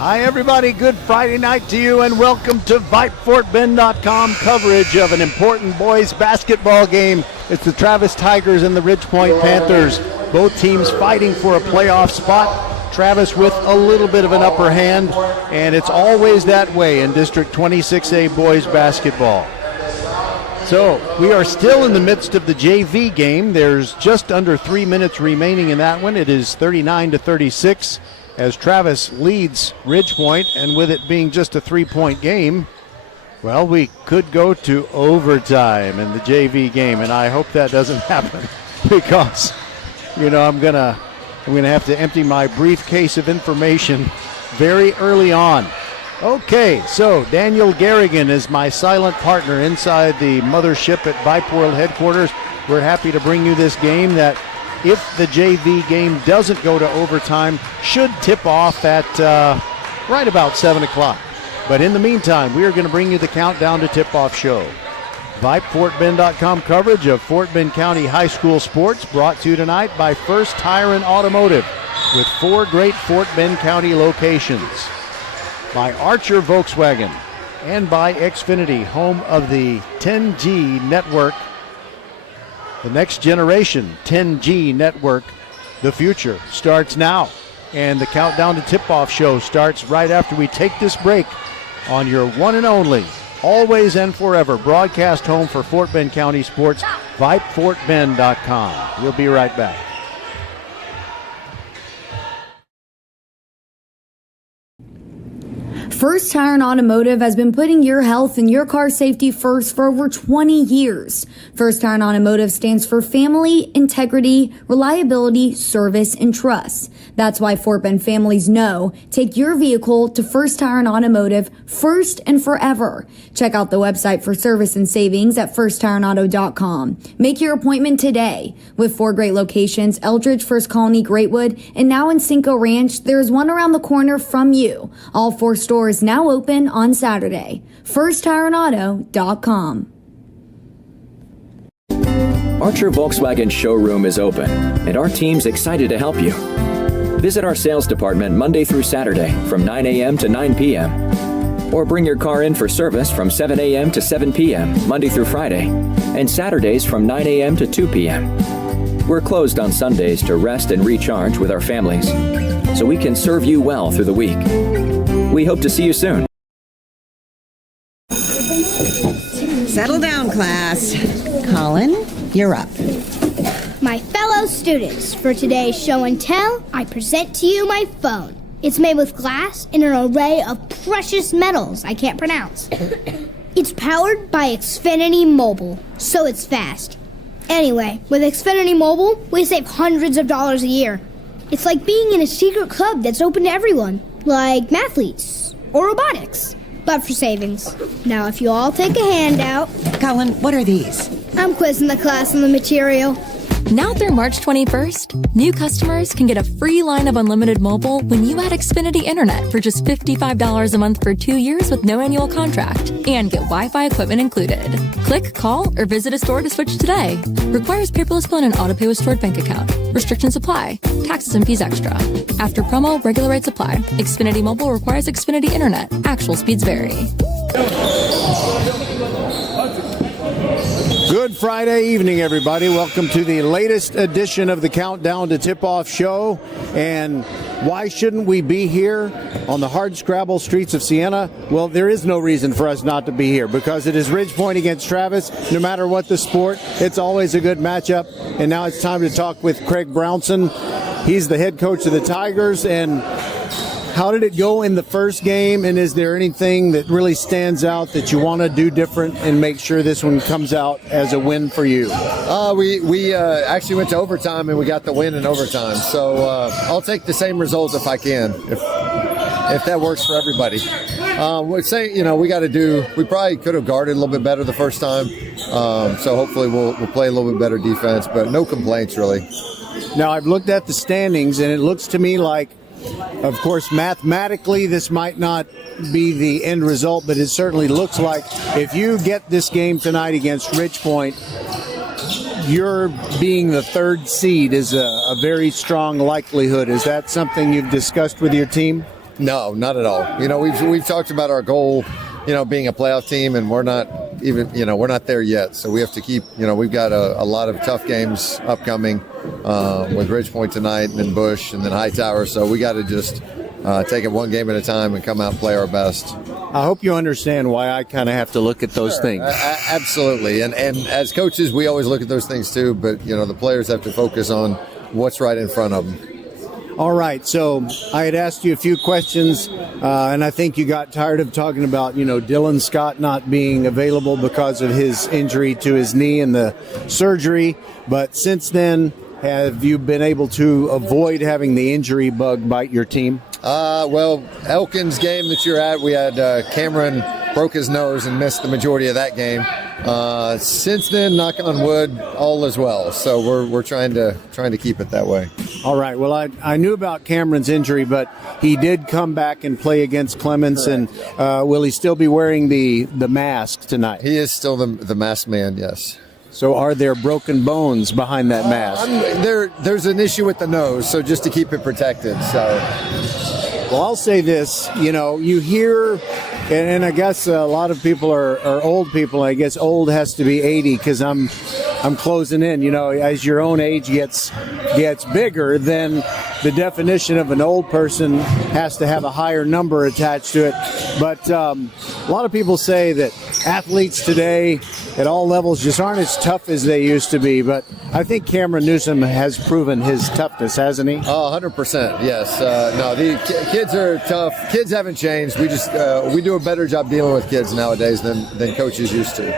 Hi, everybody. Good Friday night to you, and welcome to VypeFortBend.com coverage of an important boys basketball game. It's the Travis Tigers and the Ridgepoint Panthers. Both teams fighting for a playoff spot. Travis with a little bit of an upper hand, and it's always that way in District 26A boys basketball. So we are still in the midst of the JV game. There's just under 3 minutes remaining in that one. It is 39-36. As Travis leads Ridgepoint, and with it being just a 3-point game, well, we could go to overtime in the JV game, and I hope that doesn't happen because, I'm gonna have to empty my briefcase of information very early on. Okay, so Daniel Garrigan is my silent partner inside the mothership at Vype World headquarters. We're happy to bring you this game that, if the JV game doesn't go to overtime, should tip off at right about 7 o'clock. But in the meantime, we are going to bring you the Countdown to Tip-Off show. VypeFortBend.com coverage of Fort Bend County High School sports brought to you tonight by First Tire and Automotive with 4 great Fort Bend County locations. By Archer Volkswagen and by Xfinity, home of the 10G network. The next generation 10G network, the future, starts now. And the Countdown to Tip-Off show starts right after we take this break on your one and only, always and forever, broadcast home for Fort Bend County sports, VypeFortBend.com. We'll be right back. First Tire and Automotive has been putting your health and your car safety first for over 20 years. First Tire and Automotive stands for family, integrity, reliability, service, and trust. That's why Fort Bend families know, take your vehicle to First Tire and Automotive first and forever. Check out the website for service and savings at firsttireandauto.com. Make your appointment today. With 4 great locations, Eldridge, First Colony, Greatwood, and now in Cinco Ranch, there's one around the corner from you. All 4 stores now open on Saturday. FirstTireandAuto.com. Archer Volkswagen showroom is open, and our team's excited to help you. Visit our sales department Monday through Saturday from 9 a.m. to 9 p.m. Or bring your car in for service from 7 a.m. to 7 p.m. Monday through Friday, and Saturdays from 9 a.m. to 2 p.m. We're closed on Sundays to rest and recharge with our families, so we can serve you well through the week. We hope to see you soon. Settle down, class. Colin, you're up. My fellow students, for today's show and tell, I present to you my phone. It's made with glass and an array of precious metals I can't pronounce. It's powered by Xfinity Mobile, so it's fast. Anyway, with Xfinity Mobile, we save hundreds of dollars a year. It's like being in a secret club that's open to everyone, like mathletes or robotics, but for savings. Now, if you all take a handout... Colin, what are these? I'm quizzing the class on the material. Now through March 21st, new customers can get a free line of unlimited mobile when you add Xfinity Internet for just $55 a month for 2 years with no annual contract and get Wi-Fi equipment included. Click, call, or visit a store to switch today. Requires paperless bill and auto pay with stored bank account. Restrictions apply. Taxes and fees extra. After promo, regular rates apply. Xfinity Mobile requires Xfinity Internet. Actual speeds vary. Good Friday evening, everybody. Welcome to the latest edition of the Countdown to Tip-Off show. And why shouldn't we be here on the hardscrabble streets of Siena? Well, there is no reason for us not to be here because it is Ridgepoint against Travis. No matter what the sport, it's always a good matchup. And now it's time to talk with Craig Brownson. He's the head coach of the Tigers. And how did it go in the first game, and is there anything that really stands out that you want to do different and make sure this one comes out as a win for you? We actually went to overtime, and we got the win in overtime. So I'll take the same result if I can, if that works for everybody. We'd say, we probably could have guarded a little bit better the first time. So hopefully we'll play a little bit better defense, but no complaints really. Now, I've looked at the standings, and it looks to me like, of course, mathematically, this might not be the end result, but it certainly looks like if you get this game tonight against Ridgepoint, your being the 3rd seed is a very strong likelihood. Is that something you've discussed with your team? No, not at all. We've talked about our goal, being a playoff team, and we're not even, we're not there yet. So we have to keep, we've got a lot of tough games upcoming with Ridgepoint tonight, and then Bush, and then Hightower. So we got to just take it one game at a time and come out and play our best. I hope you understand why I kind of have to look at those things. Absolutely. And as coaches, we always look at those things too. But, the players have to focus on what's right in front of them. All right, so I had asked you a few questions, and I think you got tired of talking about, Dylan Scott not being available because of his injury to his knee and the surgery. But since then, have you been able to avoid having the injury bug bite your team? Well, Elkin's game that you're at, we had Cameron broke his nose and missed the majority of that game. Since then, knock on wood, all is well. So we're trying to keep it that way. All right. Well, I knew about Cameron's injury, but he did come back and play against Clements. Correct. And will he still be wearing the mask tonight? He is still the masked man, yes. So are there broken bones behind that mask? There's an issue with the nose, so just to keep it protected. So, well, I'll say this. You hear, and I guess a lot of people are old people. I guess old has to be 80 because I'm closing in. As your own age gets bigger, then the definition of an old person has to have a higher number attached to it. But a lot of people say that athletes today at all levels just aren't as tough as they used to be. But I think Cameron Newsom has proven his toughness, hasn't he? 100%, yes. No, the kids are tough. Kids haven't changed. We do a better job dealing with kids nowadays than coaches used to.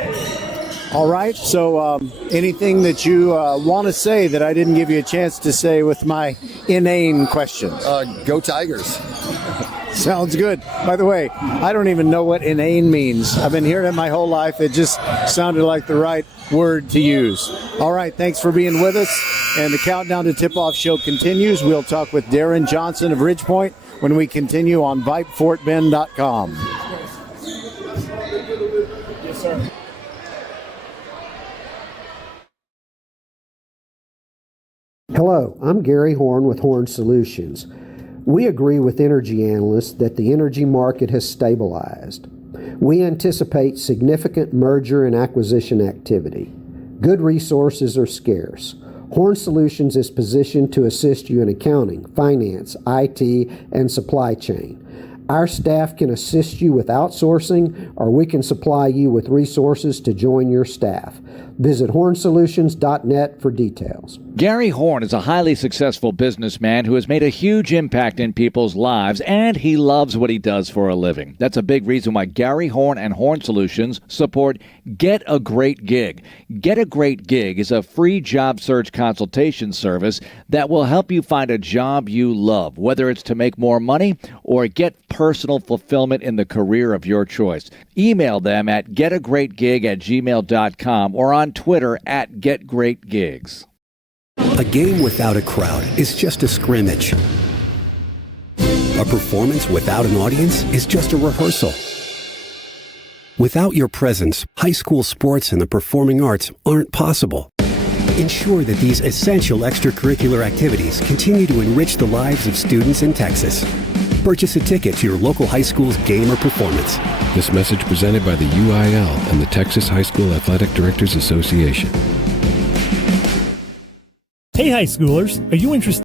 All right. So anything that you want to say that I didn't give you a chance to say with my inane questions? Go Tigers. Sounds good. By the way, I don't even know what inane means. I've been hearing it my whole life. It just sounded like the right word to use. All right. Thanks for being with us. And the Countdown to Tip-Off show continues. We'll talk with Darren Johnson of Ridgepoint when we continue on VypeFortBend.com. Yes, sir. Hello, I'm Gary Horn with Horn Solutions. We agree with energy analysts that the energy market has stabilized. We anticipate significant merger and acquisition activity. Good resources are scarce. Horn Solutions is positioned to assist you in accounting, finance, IT, and supply chain. Our staff can assist you with outsourcing, or we can supply you with resources to join your staff. Visit hornsolutions.net for details. Gary Horn is a highly successful businessman who has made a huge impact in people's lives, and he loves what he does for a living. That's a big reason why Gary Horn and Horn Solutions support Get a Great Gig. Get a Great Gig is a free job search consultation service that will help you find a job you love, whether it's to make more money or get personal fulfillment in the career of your choice. Email them at getagreatgig@gmail.com or on Twitter at getgreatgigs. A game without a crowd is just a scrimmage. A performance without an audience is just a rehearsal. Without your presence, high school sports and the performing arts aren't possible. Ensure that these essential extracurricular activities continue to enrich the lives of students in Texas. Purchase a ticket to your local high school's game or performance. This message presented by the UIL and the Texas High School Athletic Directors Association. Hey high schoolers, are you interested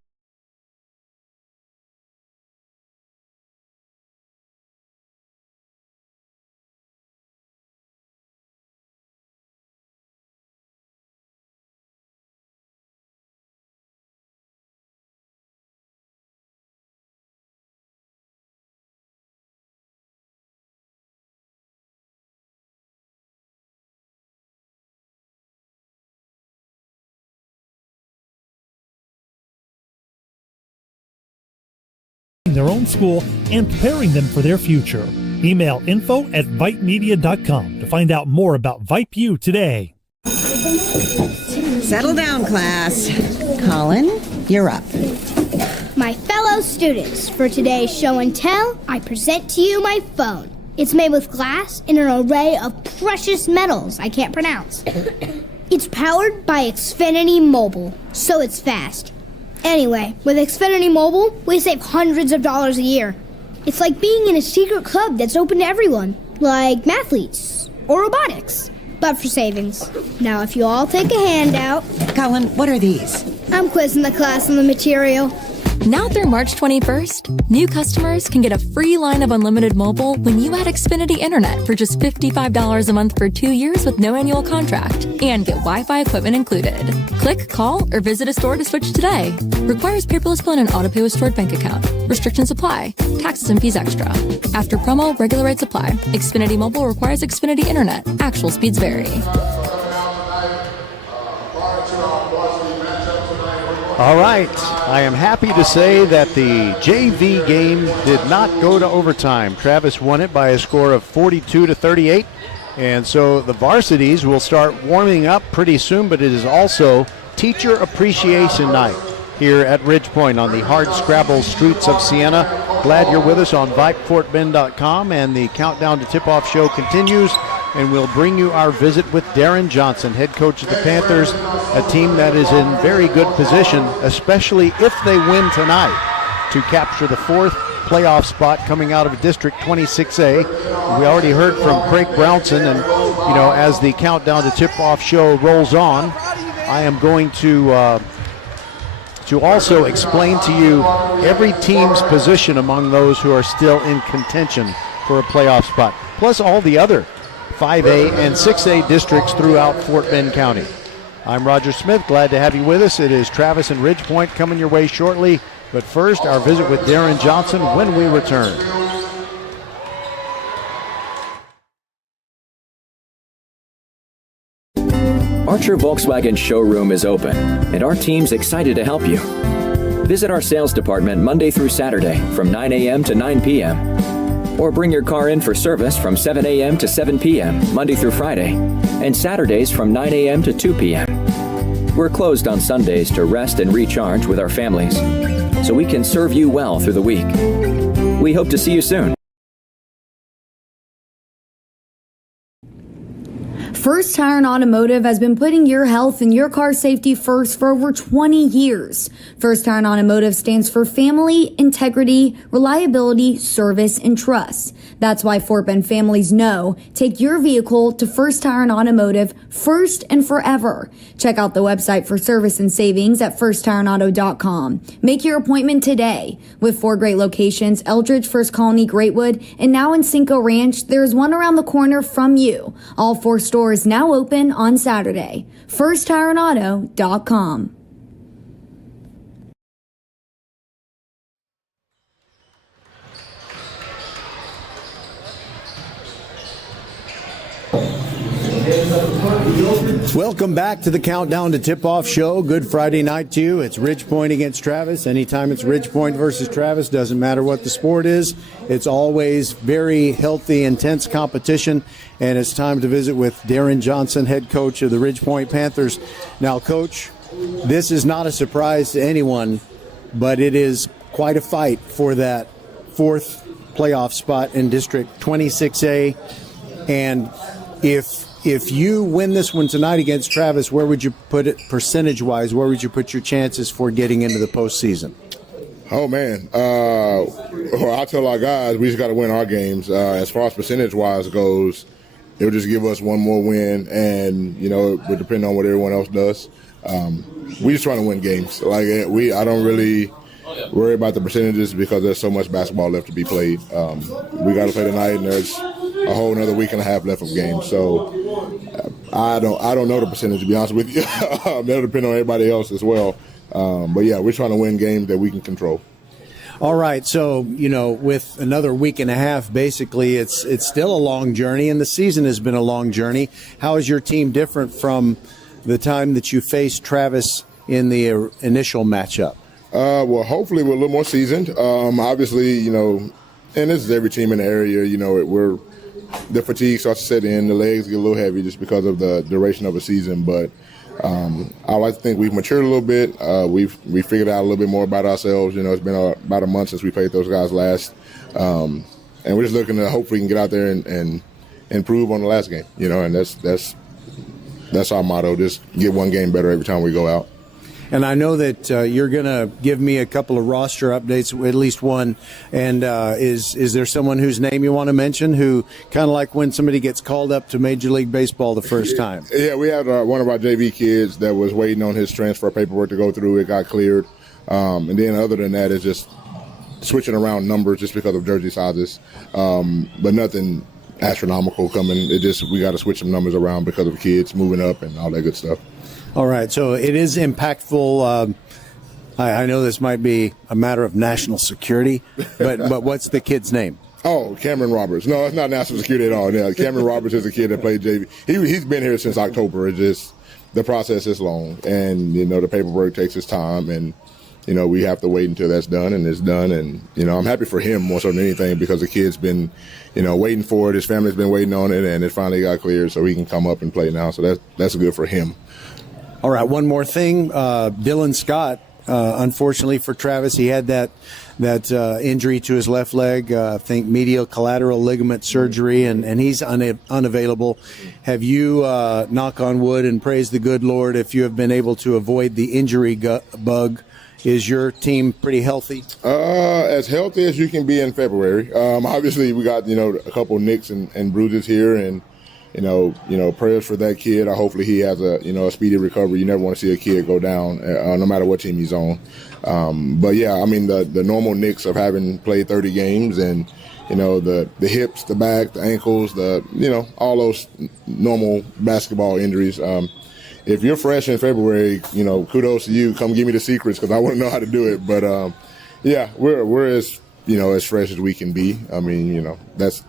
their own school and preparing them for their future? Email info@vypemedia.com to find out more about Vype U today. Settle down, class. Colin, you're up. My fellow students, for today's show and tell, I present to you my phone. It's made with glass and an array of precious metals I can't pronounce. It's powered by Xfinity Mobile, so it's fast. Anyway, with Xfinity Mobile, we save hundreds of dollars a year. It's like being in a secret club that's open to everyone, like mathletes or robotics, but for savings. Now, if you all take a handout... Colin, what are these? I'm quizzing the class on the material. Now through March 21st, new customers can get a free line of unlimited mobile when you add Xfinity Internet for just $55 a month for 2 years with no annual contract and get Wi-Fi equipment included. Click, call, or visit a store to switch today. Requires paperless bill and auto pay with stored bank account. Restrictions apply. Taxes and fees extra. After promo, regular rates apply. Xfinity Mobile requires Xfinity Internet. Actual speeds vary. All right, I am happy to say that the JV game did not go to overtime. Travis won it by a score of 42-38, and so the varsities will start warming up pretty soon, but it is also Teacher Appreciation Night here at Ridgepoint on the hard scrabble streets of Siena. Glad you're with us on VypeFortBend.com, and the Countdown to Tip-Off show continues, and we'll bring you our visit with Darren Johnson, head coach of the Panthers, a team that is in very good position, especially if they win tonight, to capture the fourth playoff spot coming out of District 26A. We already heard from Craig Brownson, and as the Countdown to Tip-Off show rolls on, I am going to also explain to you every team's position among those who are still in contention for a playoff spot, plus all the other 5A and 6A districts throughout Fort Bend County. I'm Roger Smith. Glad to have you with us. It is Travis and Ridgepoint coming your way shortly. But first, our visit with Darren Johnson when we return. Archer Volkswagen showroom is open, and our team's excited to help you. Visit our sales department Monday through Saturday from 9 a.m. to 9 p.m. Or bring your car in for service from 7 a.m. to 7 p.m. Monday through Friday, and Saturdays from 9 a.m. to 2 p.m. We're closed on Sundays to rest and recharge with our families, so we can serve you well through the week. We hope to see you soon. First Tire and Automotive has been putting your health and your car safety first for over 20 years. First Tire and Automotive stands for family, integrity, reliability, service, and trust. That's why Fort Bend families know take your vehicle to First Tire and Automotive first and forever. Check out the website for service and savings at firsttireandauto.com. Make your appointment today. With 4 great locations, Eldridge, First Colony, Greatwood, and now in Cinco Ranch, there is one around the corner from you. All 4 stores now open on Saturday. firsttireandauto.com. Welcome back to the Countdown to Tip-Off show. Good Friday night to you. It's Ridgepoint against Travis. Anytime it's Ridgepoint versus Travis, doesn't matter what the sport is. It's always very healthy, intense competition. And it's time to visit with Darren Johnson, head coach of the Ridgepoint Panthers. Now, Coach, this is not a surprise to anyone, but it is quite a fight for that 4th playoff spot in District 26A. And if you win this one tonight against Travis, where would you put it percentage-wise? Where would you put your chances for getting into the postseason? Oh, man. I tell our guys we just got to win our games. As far as percentage-wise goes, it would just give us one more win, and, it would depend on what everyone else does. We just trying to win games. I don't really worry about the percentages because there's so much basketball left to be played. We got to play tonight, and there's a whole another week and a half left of games. So I don't know the percentage, to be honest with you. That'll depend on everybody else as well. But yeah, we're trying to win games that we can control. All right, so, with another week and a half, basically, it's still a long journey, and the season has been a long journey. How is your team different from the time that you faced Travis in the initial matchup? Well, hopefully we're a little more seasoned. Obviously, and this is every team in the area, the fatigue starts to set in, the legs get a little heavy just because of the duration of a season, but I like to think we've matured a little bit. We figured out a little bit more about ourselves. It's been about a month since we played those guys last, and we're just looking to hope we can get out there and improve on the last game. And that's our motto: just get one game better every time we go out. And I know that you're going to give me a couple of roster updates, at least one. And is there someone whose name you want to mention who kind of like when somebody gets called up to Major League Baseball the first time? Yeah, we had one of our JV kids that was waiting on his transfer paperwork to go through. It got cleared. And then other than that, it's just switching around numbers just because of jersey sizes. But nothing astronomical coming. It just, we got to switch some numbers around because of kids moving up and all that good stuff. All right, so it is impactful. I know this might be a matter of national security, but what's the kid's name? Oh, Cameron Roberts. No, it's not national security at all. Yeah, Cameron Roberts is a kid that played JV. He's been here since October. It's just the process is long, and the paperwork takes its time, and we have to wait until that's done, and it's done. And I'm happy for him more so than anything because the kid's been waiting for it. His family's been waiting on it, and it finally got cleared, so he can come up and play now. So that's good for him. All right, one more thing. Dylan Scott, unfortunately for Travis, he had that injury to his left leg, I think medial collateral ligament surgery, and he's unavailable. Have you, knock on wood and praise the good Lord, if you have been able to avoid the injury bug? Is your team pretty healthy? As healthy as you can be in February. Obviously, we got a couple nicks and bruises here, and prayers for that kid. Hopefully he has a speedy recovery. You never want to see a kid go down, no matter what team he's on. But yeah, I mean the normal nicks of having played 30 games and the hips, the back, the ankles, all those normal basketball injuries. If you're fresh in February, kudos to you. Come give me the secrets because I want to know how to do it. But yeah, we're as as fresh as we can be. I mean, that's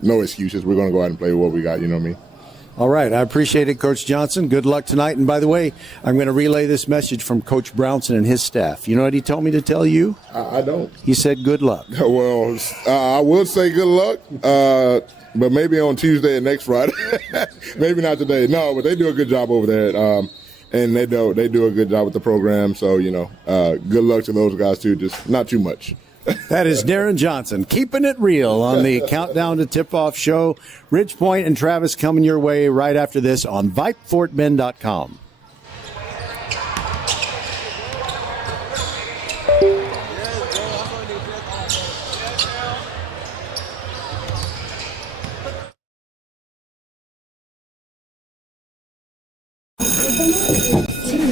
no excuses. We're going to go out and play with what we got. You know what I mean? All right. I appreciate it, Coach Johnson. Good luck tonight. And by the way, I'm going to relay this message from Coach Brownson and his staff. You know what he told me to tell you? I don't. He said good luck. Well, I would say good luck, but maybe on Tuesday and next Friday. Maybe not today. No, but they do a good job over there. And they do a good job with the program. So, good luck to those guys, too. Just not too much. That is Darren Johnson, keeping it real on the Countdown to Tip-Off show. Ridge Point and Travis coming your way right after this on VypeFortBend.com.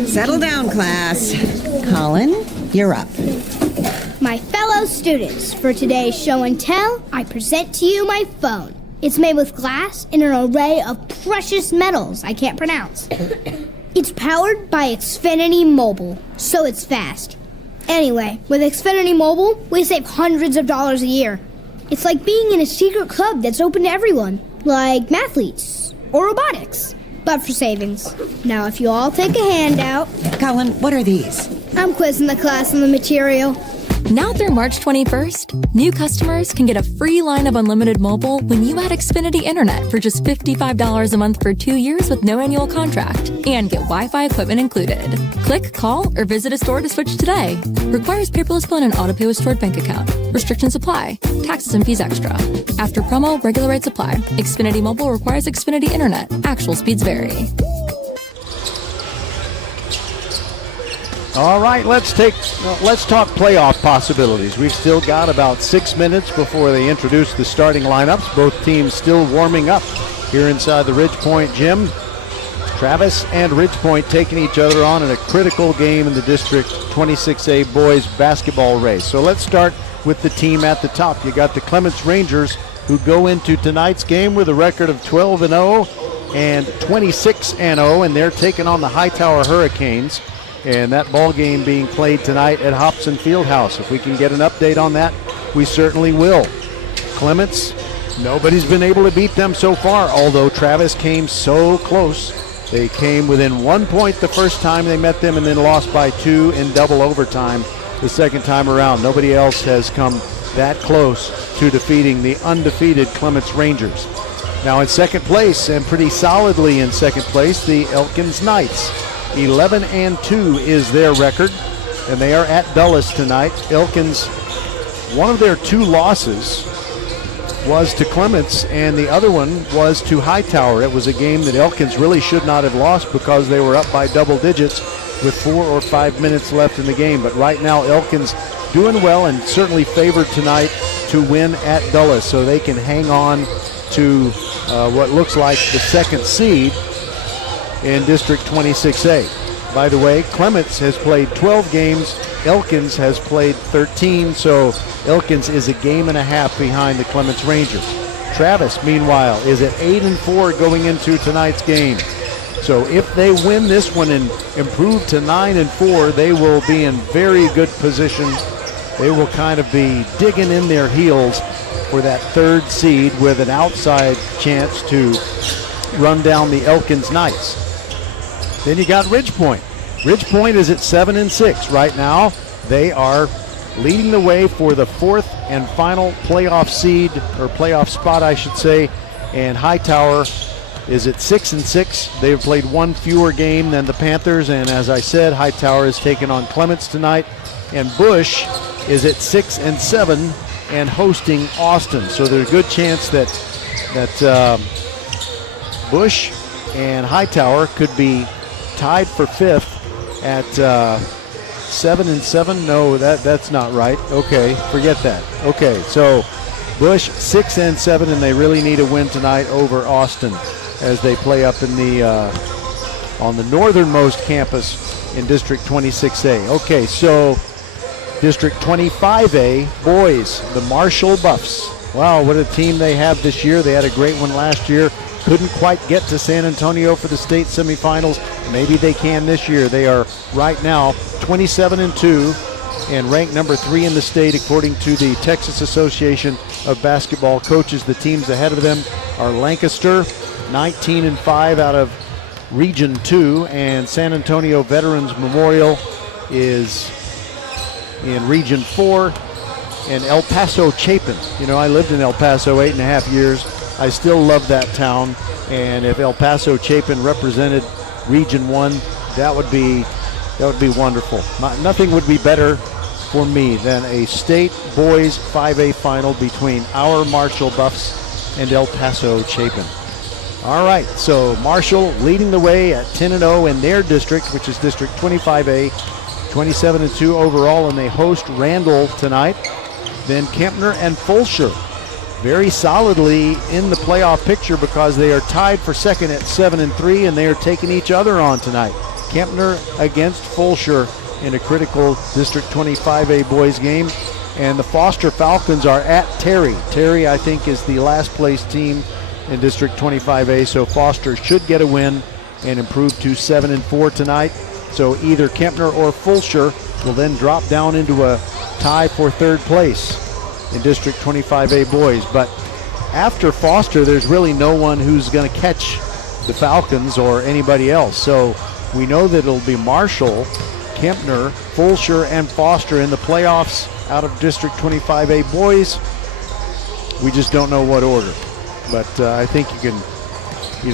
Settle down, class. Colin, you're up. My fellow students, for today's show and tell, I present to you my phone. It's made with glass and an array of precious metals I can't pronounce. It's powered by Xfinity Mobile, so it's fast. Anyway, with Xfinity Mobile, we save hundreds of dollars a year. It's like being in a secret club that's open to everyone, like mathletes or robotics, but for savings. Now, if you all take a handout... Colin, what are these? I'm quizzing the class on the material. Now through March 21st, new customers can get a free line of unlimited mobile when you add Xfinity Internet for just $55 a month for 2 years with no annual contract and get Wi-Fi equipment included. Click, call, or visit a store to switch today. Requires paperless bill and an auto-pay with stored bank account. Restrictions apply. Taxes and fees extra. After promo, regular rates apply. Xfinity Mobile requires Xfinity Internet. Actual speeds vary. All right, let's talk playoff possibilities. We've still got about 6 minutes before they introduce the starting lineups. Both teams still warming up here inside the Ridge Point gym. Travis and Ridge Point taking each other on in a critical game in the District 26A boys basketball race. So let's start with the team at the top. You got the Clements Rangers, who go into tonight's game with a record of 12-0 and 26-0, and they're taking on the Hightower Hurricanes. And that ball game being played tonight at Hobson Fieldhouse. If we can get an update on that, we certainly will. Clements, nobody's been able to beat them so far, although Travis came so close. They came within 1 point the first time they met them and then lost by 2 in double overtime the second time around. Nobody else has come that close to defeating the undefeated Clements Rangers. Now in second place, and pretty solidly in second place, the Elkins Knights. 11-2 is their record, and they are at Dulles tonight. Elkins, one of their 2 losses was to Clements, and the other one was to Hightower. It was a game that Elkins really should not have lost because they were up by double digits, with 4 or 5 minutes left in the game. But right now, Elkins doing well and certainly favored tonight to win at Dulles, so they can hang on to what looks like the second seed in District 26A. By the way, Clements has played 12 games. Elkins has played 13, so Elkins is a game and a half behind the Clements Rangers. Travis, meanwhile, is at 8-4 going into tonight's game. So if they win this one and improve to 9-4, they will be in very good position. They will kind of be digging in their heels for that third seed with an outside chance to run down the Elkins Knights. Then you got Ridge Point. Ridge Point is at 7-6 right now. They are leading the way for the fourth and final playoff seed, or playoff spot, I should say. And Hightower is at 6-6. They've played one fewer game than the Panthers, and as I said, Hightower is taking on Clements tonight. And Bush is at 6-7 and hosting Austin. So there's a good chance that Bush and Hightower could be tied for fifth at 7-7. No, that's not right. Okay, forget that. Okay, so Bush 6-7, and they really need a win tonight over Austin as they play up in the on the northernmost campus in District 26A. Okay, so District 25A boys, the Marshall Buffs. Wow, what a team they have this year. They had a great one last year. Couldn't quite get to San Antonio for the state semifinals. Maybe they can this year. They are right now 27-2 and ranked number 3 in the state according to the Texas Association of Basketball Coaches. The teams ahead of them are Lancaster, 19-5 out of Region 2, and San Antonio Veterans Memorial is in Region 4, and El Paso Chapin. You know, I lived in El Paso 8.5 years. I still love that town, and if El Paso Chapin represented Region 1, that would be wonderful. Nothing would be better for me than a state boys 5A final between our Marshall Buffs and El Paso Chapin. All right, so Marshall leading the way at 10-0 in their district, which is District 25A, 27-2 overall, and they host Randall tonight. Then Kempner and Fulshear very solidly in the playoff picture because they are tied for second at 7-3, and they are taking each other on tonight. Kempner against Fulshear in a critical District 25A boys game. And the Foster Falcons are at Terry. Terry, I think, is the last place team in District 25A, so Foster should get a win and improve to 7-4 tonight. So either Kempner or Fulshear will then drop down into a tie for third place in District 25A boys. But after Foster, there's really no one who's going to catch the Falcons or anybody else. So we know that it'll be Marshall, Kempner, Fulshear, and Foster in the playoffs out of District 25A boys. We just don't know what order. But I think you can, you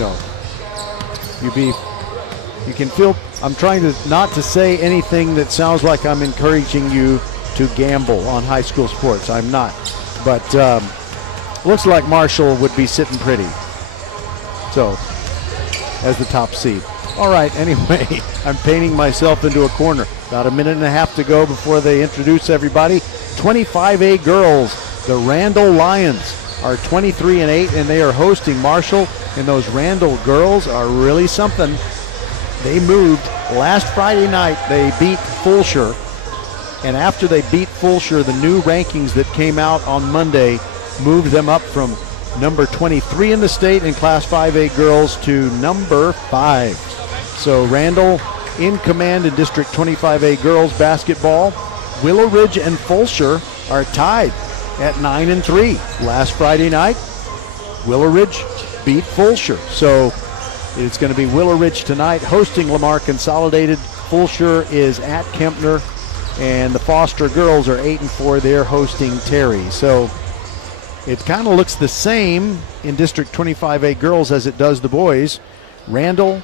can feel, I'm trying to not to say anything that sounds like I'm encouraging you to gamble on high school sports. I'm not. But looks like Marshall would be sitting pretty. So, as the top seed. All right, anyway, I'm painting myself into a corner. About a minute and a half to go before they introduce everybody. 25A girls, the Randall Lions, are 23-8, and they are hosting Marshall. And those Randall girls are really something. They moved last Friday night. They beat Fulshear. And after they beat Fulshear, the new rankings that came out on Monday moved them up from number 23 in the state in Class 5A girls to number 5. So Randall in command in District 25A girls basketball. Willow Ridge and Fulshear are tied at 9-3. Last Friday night, Willow Ridge beat Fulshear. So it's going to be Willow Ridge tonight hosting Lamar Consolidated. Fulshear is at Kempner. And the Foster girls are 8-4. They're hosting Terry. So it kind of looks the same in District 25A girls as it does the boys. Randall,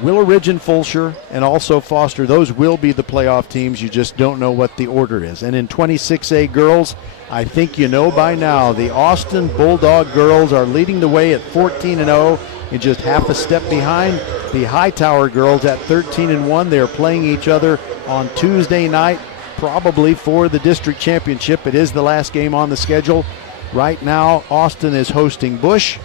Willow Ridge, and Fulshear, and also Foster. Those will be the playoff teams. You just don't know what the order is. And in 26A girls, I think you know by now, the Austin Bulldog girls are leading the way at 14-0 and just half a step behind. the Hightower girls at 13-1. They're playing each other on Tuesday night, probably for the district championship. It is the last game on the schedule. Right now, Austin is hosting Bush,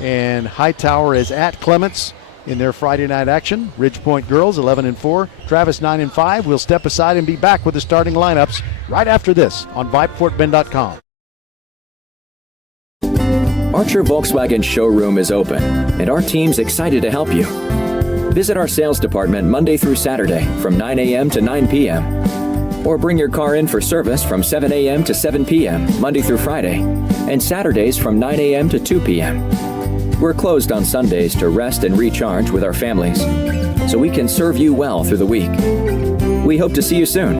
and Hightower is at Clements in their Friday night action. Ridgepoint girls 11-4, Travis 9-5. We'll step aside and be back with the starting lineups right after this on VypeFortBend.com. Archer Volkswagen showroom is open, and our team's excited to help you. Visit our sales department Monday through Saturday from 9 a.m. to 9 p.m. Or bring your car in for service from 7 a.m. to 7 p.m. Monday through Friday, and Saturdays from 9 a.m. to 2 p.m. We're closed on Sundays to rest and recharge with our families, so we can serve you well through the week. We hope to see you soon.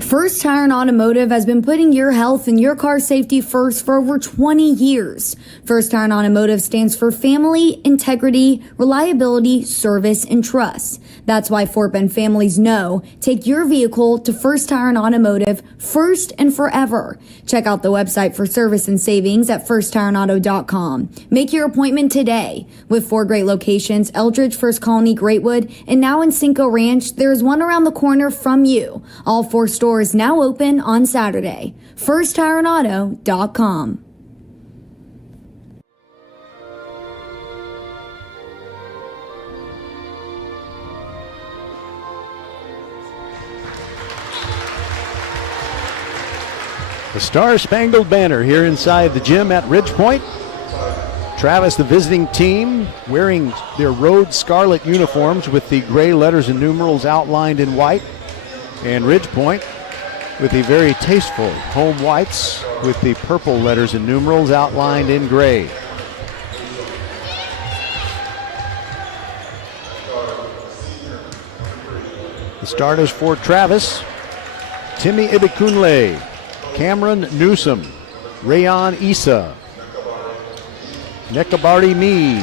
First Tire and Automotive has been putting your health and your car safety first for over 20 years. First Tire and Automotive stands for family, integrity, reliability, service, and trust. That's why Fort Bend families know take your vehicle to First Tire and Automotive first and forever. Check out the website for service and savings at firsttireandauto.com. Make your appointment today. With 4 great locations, Eldridge, First Colony, Greatwood, and now in Cinco Ranch, there's one around the corner from you. All 4 stores now open on Saturday. FirstTireandAuto.com. The Star-Spangled Banner here inside the gym at Ridgepoint. Travis, the visiting team, wearing their Road Scarlet uniforms with the gray letters and numerals outlined in white. And Ridgepoint with the very tasteful home whites with the purple letters and numerals outlined in gray. The starters for Travis: Timmy Ibikunle, Cameron Newsom, Rayon Issa, Nekabardi Me,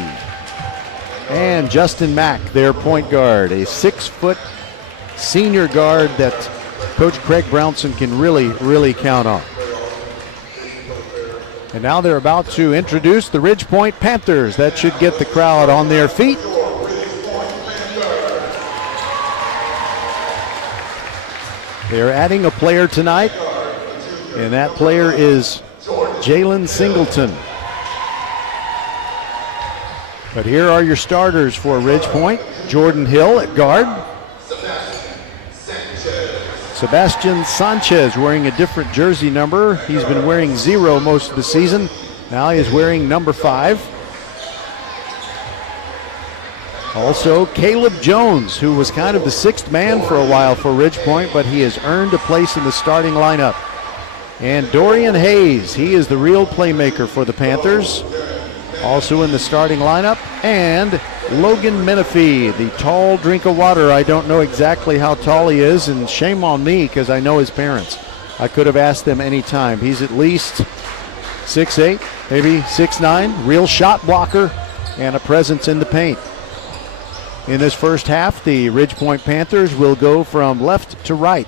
and Justin Mack, their point guard, a 6-foot senior guard that Coach Craig Brownson can really count on. And now they're about to introduce the Ridgepoint Panthers. That should get the crowd on their feet. They're adding a player tonight, and that player is Jalen Singleton. But here are your starters for Ridgepoint: Jordan Hill at guard, Sebastian Sanchez wearing a different jersey number. He's been wearing 0 most of the season. Now he is wearing number 5. Also, Caleb Jones, who was kind of the 6th man for a while for Ridgepoint, but he has earned a place in the starting lineup. And Dorian Hayes, he is the real playmaker for the Panthers, also in the starting lineup. And Logan Menifee, the tall drink of water. I don't know exactly how tall he is, and shame on me because I know his parents. I could have asked them any time. He's at least 6'8", maybe 6'9", real shot blocker and a presence in the paint. In this first half, the Ridgepoint Panthers will go from left to right.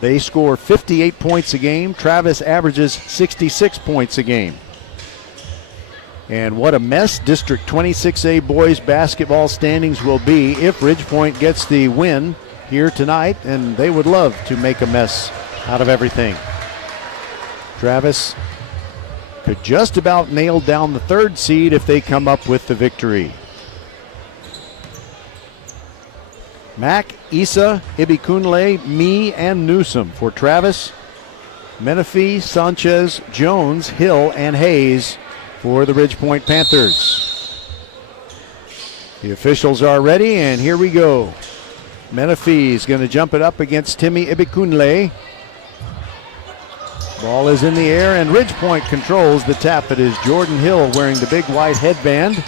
They score 58 points a game. Travis averages 66 points a game. And what a mess District 26A boys basketball standings will be if Ridgepoint gets the win here tonight, and they would love to make a mess out of everything. Travis could just about nail down the 3rd seed if they come up with the victory. Mack, Issa, Ibikunle, Me, and Newsom for Travis. Menifee, Sanchez, Jones, Hill, and Hayes for the Ridgepoint Panthers. The officials are ready, and here we go. Menifee is going to jump it up against Timmy Ibikunle. Ball is in the air, and Ridgepoint controls the tap. It is Jordan Hill wearing the big white headband,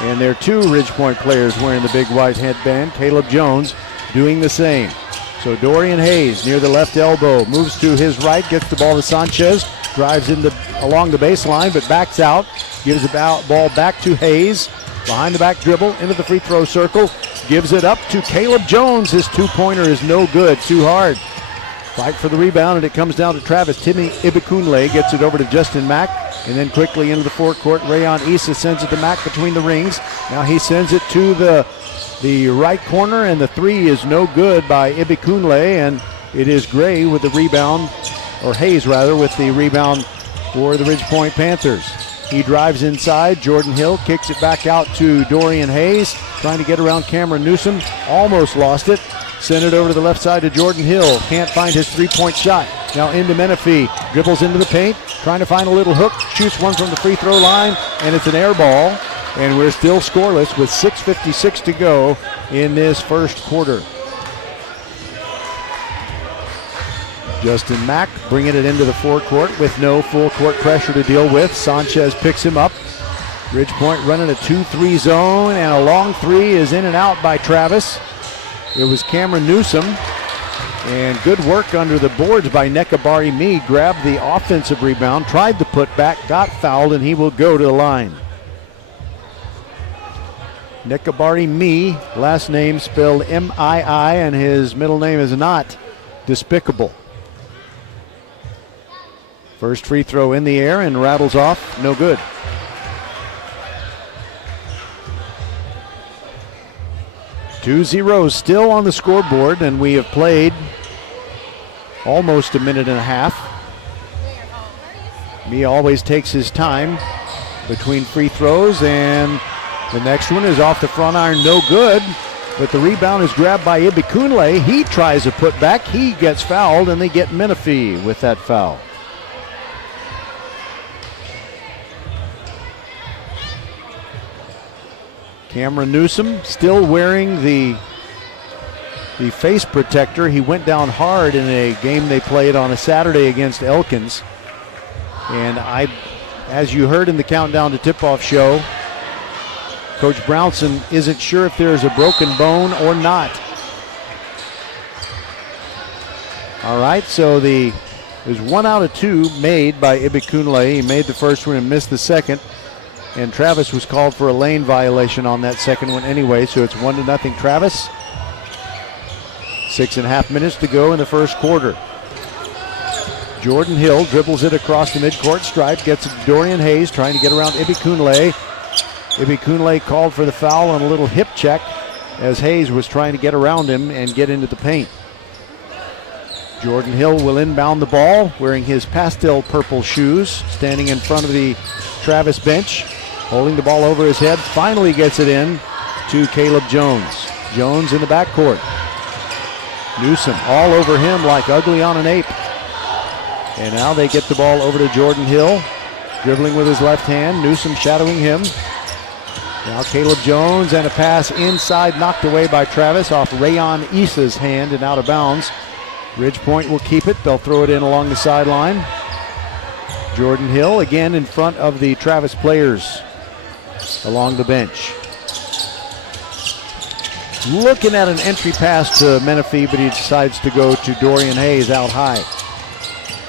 and there are 2 Ridgepoint players wearing the big white headband. Caleb Jones doing the same. So Dorian Hayes near the left elbow, moves to his right, gets the ball to Sanchez, drives along the baseline, but backs out, gives the ball back to Hayes, behind the back dribble, into the free throw circle, gives it up to Caleb Jones. His 2-pointer is no good, too hard. Fight for the rebound, and it comes down to Travis. Timmy Ibikunle gets it over to Justin Mack. And then quickly into the forecourt, Rayon Issa sends it to Mack between the rings. Now he sends it to the right corner, and the three is no good by Ibikunle, and it is Gray with the rebound, or Hayes rather, with the rebound for the Ridge Point Panthers. He drives inside. Jordan Hill kicks it back out to Dorian Hayes, trying to get around Cameron Newsom. Almost lost it. Sent it over to the left side to Jordan Hill. Can't find his three-point shot. Now into Menifee. Dribbles into the paint, trying to find a little hook. Shoots one from the free throw line, and it's an air ball. And we're still scoreless with 6:56 to go in this first quarter. Justin Mack bringing it into the forecourt with no full court pressure to deal with. Sanchez picks him up. Ridge Point running a 2-3 zone, and a long three is in and out by Travis. It was Cameron Newsom, and good work under the boards by Nekabari Me. Grabbed the offensive rebound, tried to put back, got fouled, and he will go to the line. Nekabari Me, last name spelled M-I-I, and his middle name is not Despicable. First free throw in the air and rattles off, no good. Two zeros still on the scoreboard, and we have played almost a minute and a half. Me always takes his time between free throws, and the next one is off the front iron, no good. But the rebound is grabbed by Ibikunle. He tries a putback, he gets fouled, and they get Menifee with that foul. Cameron Newsom still wearing the face protector. He went down hard in a game they played on a Saturday against Elkins. And as you heard in the Countdown to Tip-Off show, Coach Brownson isn't sure if there's a broken bone or not. All right, so there's 1 out of 2 made by Ibikunle. He made the first one and missed the second. And Travis was called for a lane violation on that second one anyway, so it's 1-0 Travis. 6.5 minutes to go in the first quarter. Jordan Hill dribbles it across the midcourt stripe, gets it to Dorian Hayes, trying to get around Ibikunle. Ibikunle called for the foul on a little hip check as Hayes was trying to get around him and get into the paint. Jordan Hill will inbound the ball, wearing his pastel purple shoes, standing in front of the Travis bench, holding the ball over his head, finally gets it in to Caleb Jones. Jones in the backcourt. Newsom all over him like ugly on an ape. And now they get the ball over to Jordan Hill, dribbling with his left hand. Newsom shadowing him. Now Caleb Jones, and a pass inside knocked away by Travis off Rayon Issa's hand and out of bounds. Ridge Point will keep it. They'll throw it in along the sideline. Jordan Hill again in front of the Travis players along the bench. Looking at an entry pass to Menifee, but he decides to go to Dorian Hayes out high.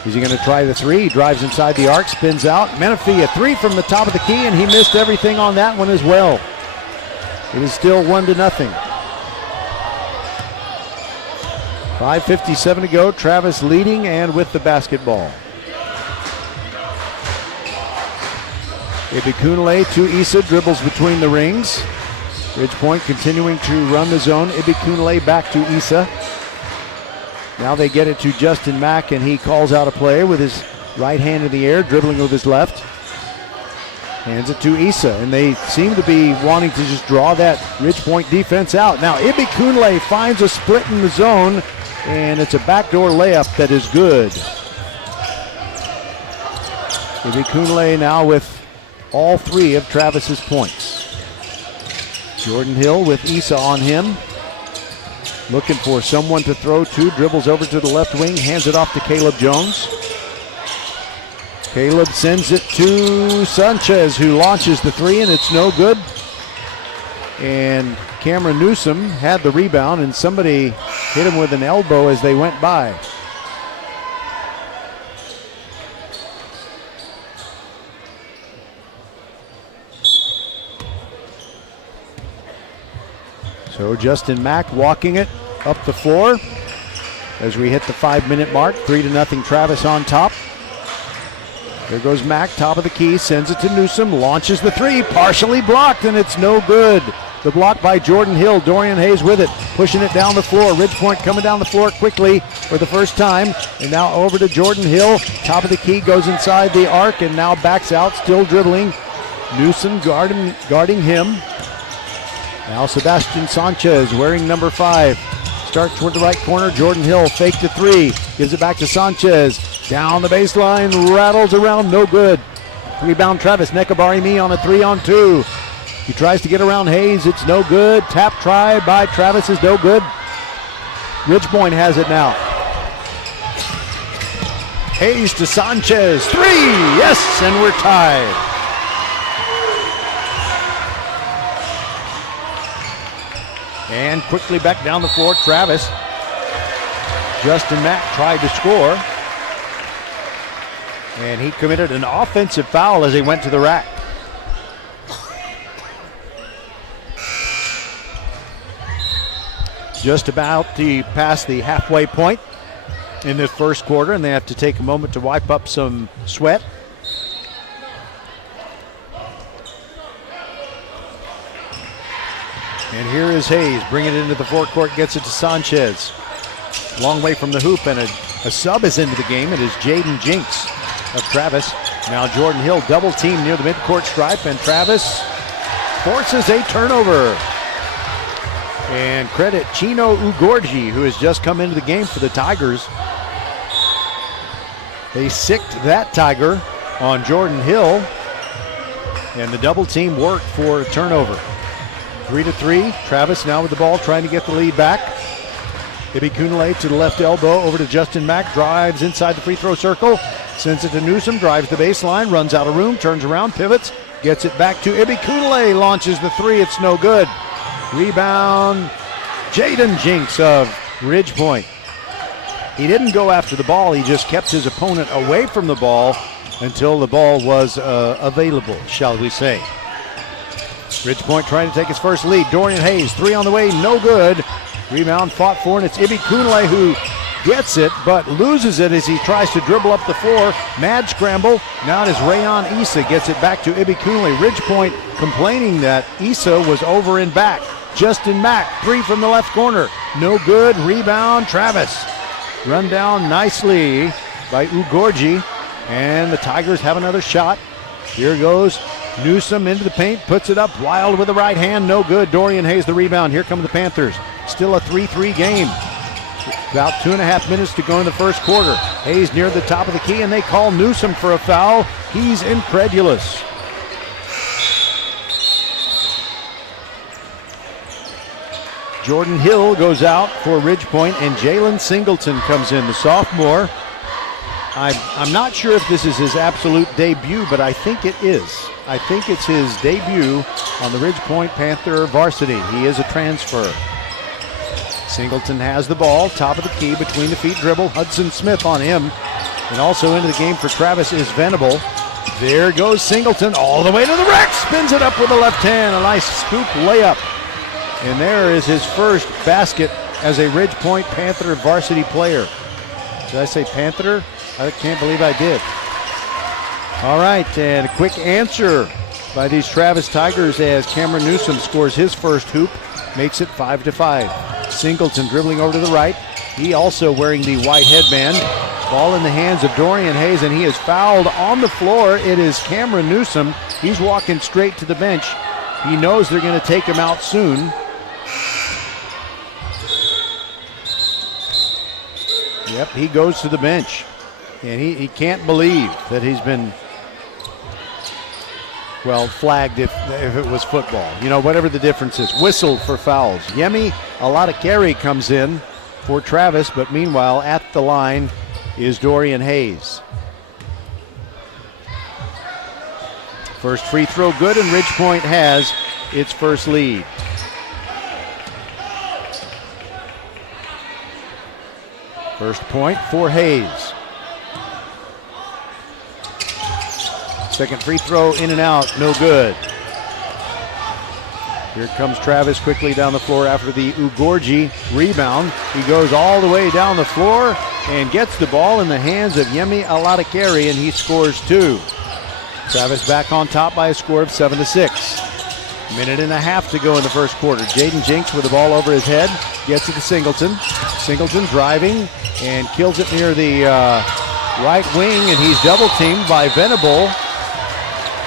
Is he going to try the three? He drives inside the arc, spins out. Menifee, a three from the top of the key, and he missed everything on that one as well. It is still 1-0. 5:57 to go. Travis leading and with the basketball. Ibikunle to Issa, dribbles between the rings. Ridge Point continuing to run the zone. Ibikunle back to Issa. Now they get it to Justin Mack, and he calls out a play with his right hand in the air, dribbling with his left. Hands it to Issa, and they seem to be wanting to just draw that Ridge Point defense out. Now Ibikunle finds a split in the zone, and it's a backdoor layup that is good. Ibikunle now with all 3 of Travis's points. Jordan Hill with Issa on him. Looking for someone to throw to. Dribbles over to the left wing. Hands it off to Caleb Jones. Caleb sends it to Sanchez, who launches the 3, and it's no good. And Cameron Newsom had the rebound, and somebody hit him with an elbow as they went by. So Justin Mack walking it up the floor as we hit the 5-minute mark. 3-0 Travis on top. There goes Mack, top of the key, sends it to Newsom, launches the three, partially blocked, and it's no good. The block by Jordan Hill. Dorian Hayes with it, pushing it down the floor. Ridgepoint coming down the floor quickly for the first time. And now over to Jordan Hill. Top of the key, goes inside the arc and now backs out, still dribbling. Newsom guarding him. Now Sebastian Sanchez wearing number 5. Starts toward the right corner. Jordan Hill fake to 3. Gives it back to Sanchez. Down the baseline, rattles around, no good. Rebound Travis Nekabari-Me on a 3-on-2. He tries to get around Hayes. It's no good. Tap try by Travis is no good. Ridgepoint has it now. Hayes to Sanchez. 3. Yes, and we're tied. And quickly back down the floor, Travis. Justin Mack tried to score. And he committed an offensive foul as he went to the rack. Just about past the halfway point in this first quarter, and they have to take a moment to wipe up some sweat. And here is Hayes, bringing it into the forecourt, gets it to Sanchez. Long way from the hoop, and a sub is into the game. It is Jaden Jinks of Travis. Now Jordan Hill double team near the midcourt stripe, and Travis forces a turnover. And credit Chino Ugorji, who has just come into the game for the Tigers. They sicked that Tiger on Jordan Hill, and the double team worked for a turnover. 3-3. Travis now with the ball, trying to get the lead back. Ibikunle to the left elbow, over to Justin Mack, drives inside the free throw circle, sends it to Newsom, drives the baseline, runs out of room, turns around, pivots, gets it back to Ibikunle, launches the 3, it's no good. Rebound, Jaden Jinks of Ridgepoint. He didn't go after the ball, he just kept his opponent away from the ball until the ball was available, shall we say. Ridgepoint trying to take his first lead. Dorian Hayes, 3 on the way, no good. Rebound fought for, and it's Ibikunle who gets it, but loses it as he tries to dribble up the floor. Mad scramble. Now it is Rayon Issa gets it back to Ibikunle. Ridgepoint complaining that Issa was over and back. Justin Mack, 3 from the left corner. No good. Rebound, Travis. Run down nicely by Ugorji, and the Tigers have another shot. Here goes Newsom into the paint, puts it up. Wild with the right hand, no good. Dorian Hayes the rebound. Here come the Panthers. Still a 3-3 game. About 2.5 minutes to go in the first quarter. Hayes near the top of the key, and they call Newsom for a foul. He's incredulous. Jordan Hill goes out for Ridgepoint, and Jalen Singleton comes in, the sophomore. I'm not sure if this is his absolute debut, but I think it is. I think it's his debut on the Ridgepoint Panther varsity. He is a transfer. Singleton has the ball, top of the key, between the feet dribble. Hudson Smith on him. And also into the game for Travis is Venable. There goes Singleton all the way to the rack. Spins it up with the left hand. A nice scoop layup. And there is his first basket as a Ridgepoint Panther varsity player. Did I say Panther? I can't believe I did. All right, and a quick answer by these Travis Tigers as Cameron Newsom scores his first hoop, makes it 5-5. Singleton dribbling over to the right. He also wearing the white headband. Ball in the hands of Dorian Hayes, and he is fouled on the floor. It is Cameron Newsom. He's walking straight to the bench. He knows they're going to take him out soon. Yep, he goes to the bench. And he can't believe that he's been, well, flagged if it was football. You know, whatever the difference is. Whistled for fouls. Yemi Aladakari comes in for Travis, but meanwhile at the line is Dorian Hayes. First free throw good, and Ridgepoint has its first lead. First point for Hayes. Second free throw in and out, no good. Here comes Travis quickly down the floor after the Ugorji rebound. He goes all the way down the floor, and gets the ball in the hands of Yemi Aladakari, and he scores 2. Travis back on top by a score of 7-6. Minute and a half to go in the first quarter. Jaden Jinks with the ball over his head, gets it to Singleton. Singleton driving and kills it near the right wing, and he's double teamed by Venable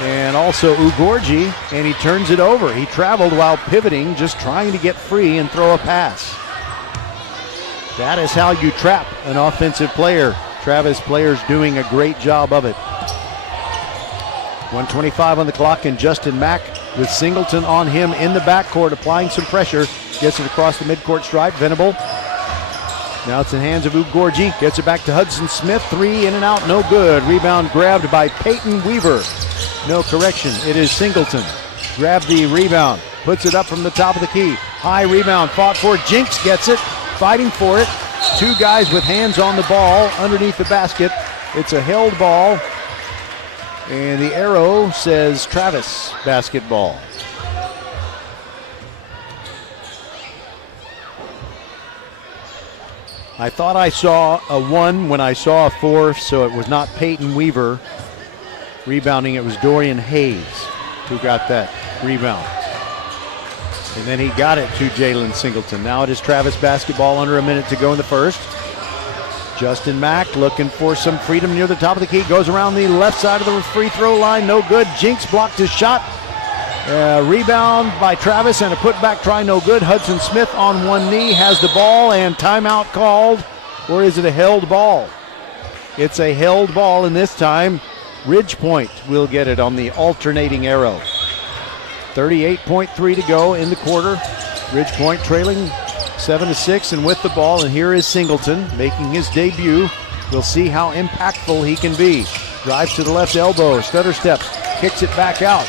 and also Ugorji, and he turns it over. He traveled while pivoting, just trying to get free and throw a pass. That is how you trap an offensive player. Travis players doing a great job of it. 1:25 on the clock, and Justin Mack with Singleton on him in the backcourt, applying some pressure. Gets it across the midcourt stripe. Venable. Now it's in hands of Ugorji. Gets it back to Hudson Smith. 3 in and out, no good. Rebound grabbed by Peyton Weaver. No correction, it is Singleton. Grabbed the rebound, puts it up from the top of the key. High rebound, fought for. Jinks gets it, fighting for it. 2 guys with hands on the ball underneath the basket. It's a held ball, and the arrow says Travis basketball. I thought I saw a 1 when I saw a 4, so it was not Peyton Weaver rebounding. It was Dorian Hayes who got that rebound. And then he got it to Jalen Singleton. Now it is Travis basketball, under a minute to go in the first. Justin Mack looking for some freedom near the top of the key. Goes around the left side of the free throw line. No good. Jinks blocked his shot. Rebound by Travis and a putback try. No good. Hudson Smith on one knee has the ball, and timeout called. Or is it a held ball? It's a held ball, and this time Ridgepoint will get it on the alternating arrow. 38.3 to go in the quarter. Ridgepoint trailing 7-6 and with the ball, and here is Singleton making his debut. We'll see how impactful he can be. Drives to the left elbow, stutter step, kicks it back out.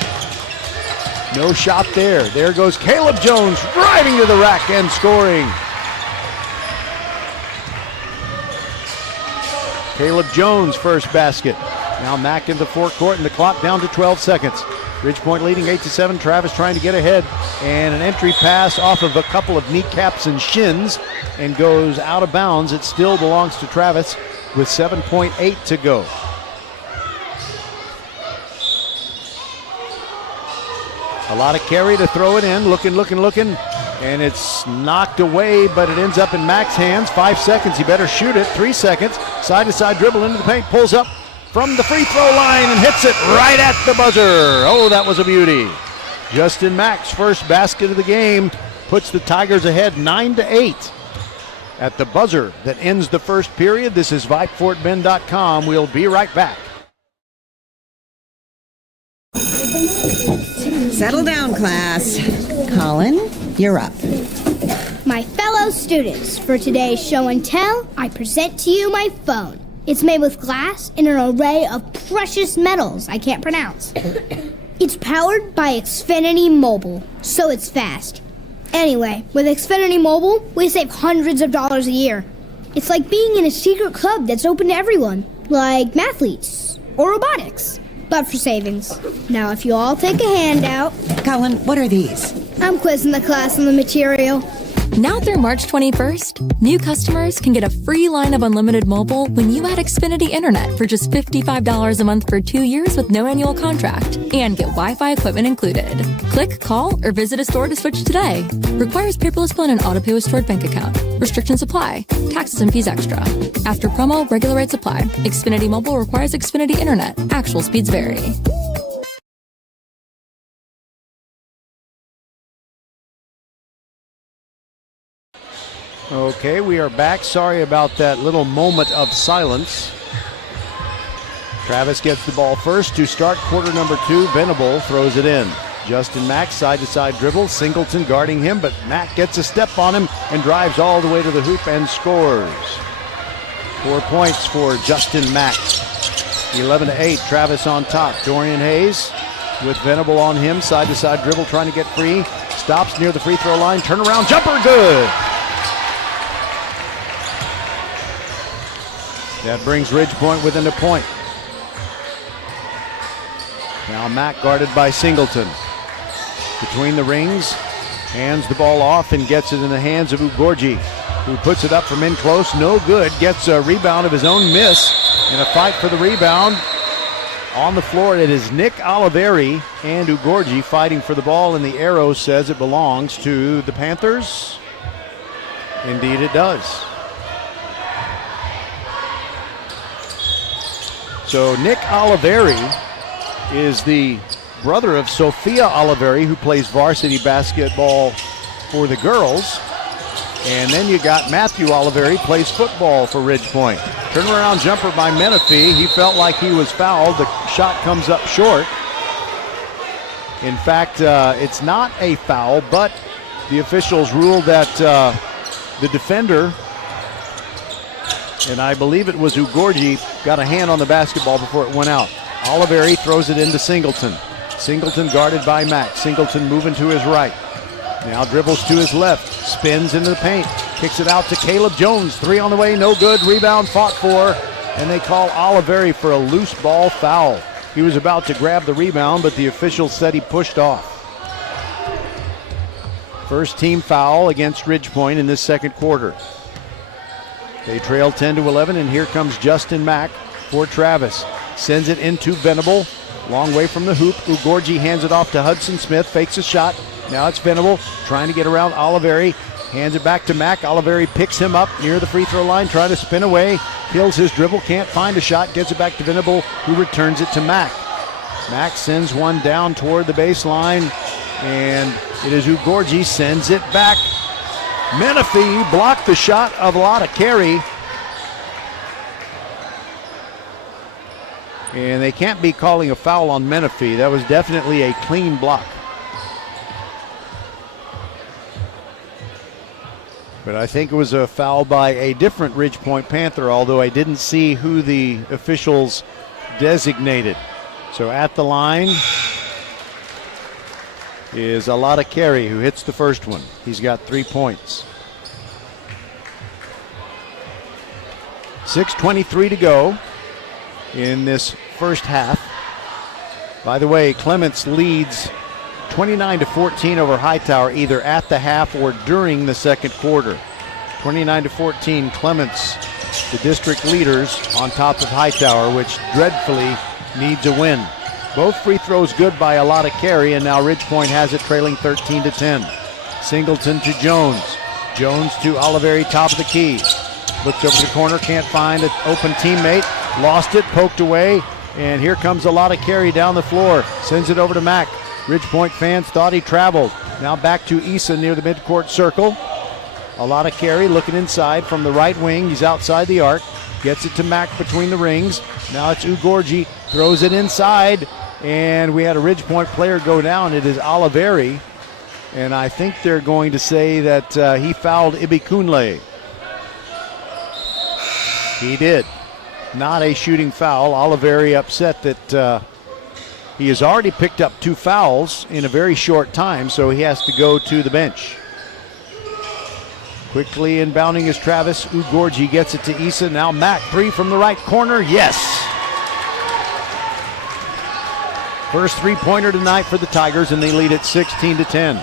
No shot there. There goes Caleb Jones driving to the rack and scoring. Caleb Jones' first basket. Now Mack in the forecourt, and the clock down to 12 seconds. Ridgepoint leading 8-7. Travis trying to get ahead, and an entry pass off of a couple of kneecaps and shins and goes out of bounds. It still belongs to Travis with 7.8 to go. A lot of carry to throw it in. Looking, and it's knocked away, but it ends up in Mack's hands. 5 seconds. He better shoot it. 3 seconds. Side-to-side dribble into the paint. Pulls up from the free throw line and hits it right at the buzzer. Oh, that was a beauty. Justin Mack's first basket of the game puts the Tigers ahead 9-8 at the buzzer that ends the first period. This is VypeFortBend.com. We'll be right back. Settle down, class. Colin, you're up. My fellow students, for today's show and tell, I present to you my phone. It's made with glass and an array of precious metals I can't pronounce. It's powered by Xfinity Mobile, so it's fast. Anyway, with Xfinity Mobile, we save hundreds of dollars a year. It's like being in a secret club that's open to everyone, like mathletes or robotics, but for savings. Now, if you all take a handout... Colin, what are these? I'm quizzing the class on the material. Now through March 21st, new customers can get a free line of unlimited mobile when you add Xfinity Internet for just $55 a month for 2 years with no annual contract and get Wi-Fi equipment included. Click, call, or visit a store to switch today. Requires paperless plan and auto pay with stored bank account. Restrictions apply. Taxes and fees extra. After promo, regular rates apply. Xfinity Mobile requires Xfinity Internet. Actual speeds vary. Okay, we are back. Sorry about that little moment of silence. Travis gets the ball first to start quarter number 2. Venable throws it in. Justin Mack, side-to-side dribble. Singleton guarding him, but Mack gets a step on him and drives all the way to the hoop and scores. 4 points for Justin Mack. 11-8, Travis on top. Dorian Hayes with Venable on him. Side-to-side dribble, trying to get free. Stops near the free throw line. Turnaround jumper, good. That brings Ridgepoint within a point. Now Mack guarded by Singleton. Between the rings, hands the ball off and gets it in the hands of Ugorji. who puts it up from in close. No good. Gets a rebound of his own miss in a fight for the rebound. On the floor, it is Nick Oliveri and Ugorji fighting for the ball, and the arrow says it belongs to the Panthers. Indeed it does. So Nick Oliveri is the brother of Sophia Oliveri, who plays varsity basketball for the girls. And then you got Matthew Oliveri, plays football for Ridge Point. Turnaround jumper by Menifee. He felt like he was fouled. The shot comes up short. In fact, it's not a foul, but the officials ruled that the defender, and I believe it was Ugorji, got a hand on the basketball before it went out. Oliveri throws it into Singleton. Singleton guarded by Mack. Singleton moving to his right. Now dribbles to his left, spins into the paint, kicks it out to Caleb Jones. 3 on the way, no good. Rebound fought for, and they call Oliveri for a loose ball foul. He was about to grab the rebound, but the officials said he pushed off. First team foul against Ridge Point in this second quarter. They trail 10-11, and here comes Justin Mack for Travis. Sends it into Venable, long way from the hoop. Ugorji hands it off to Hudson Smith, fakes a shot. Now it's Venable trying to get around Oliveri. Hands it back to Mack. Oliveri picks him up near the free throw line, trying to spin away. Kills his dribble, can't find a shot. Gets it back to Venable, who returns it to Mack. Mack sends one down toward the baseline, and it is Ugorji sends it back. Menifee blocked the shot of Lotta Carey. And they can't be calling a foul on Menifee. That was definitely a clean block. But I think it was a foul by a different Ridge Point Panther, although I didn't see who the officials designated. So at the line is Lotta Carey, who hits the first one. He's got 3 points. 6:23 to go in this first half. By the way, Clements leads 29-14 over Hightower, either at the half or during the second quarter. 29-14, Clements, the district leaders, on top of Hightower, which dreadfully needs a win. Both free throws good by Lotta Carey, and now Ridge Point has it trailing 13-10. Singleton to Jones. Jones to Oliveri, top of the key. Looks over the corner, can't find an open teammate. Lost it, poked away, and here comes Lotta Carey down the floor. Sends it over to Mack. Ridge Point fans thought he traveled. Now back to Issa near the midcourt circle. Lotta Carey looking inside from the right wing. He's outside the arc. Gets it to Mack between the rings. Now it's Ugorji. Throws it inside. And we had a Ridge Point player go down. It is Oliveri. And I think they're going to say that he fouled Ibikunle. He did. Not a shooting foul. Oliveri upset that he has already picked up 2 fouls in a very short time, so he has to go to the bench. Quickly inbounding is Travis. Ugorji gets it to Issa. Now Mack, 3 from the right corner. Yes! First 3-pointer tonight for the Tigers, and they lead at 16-10.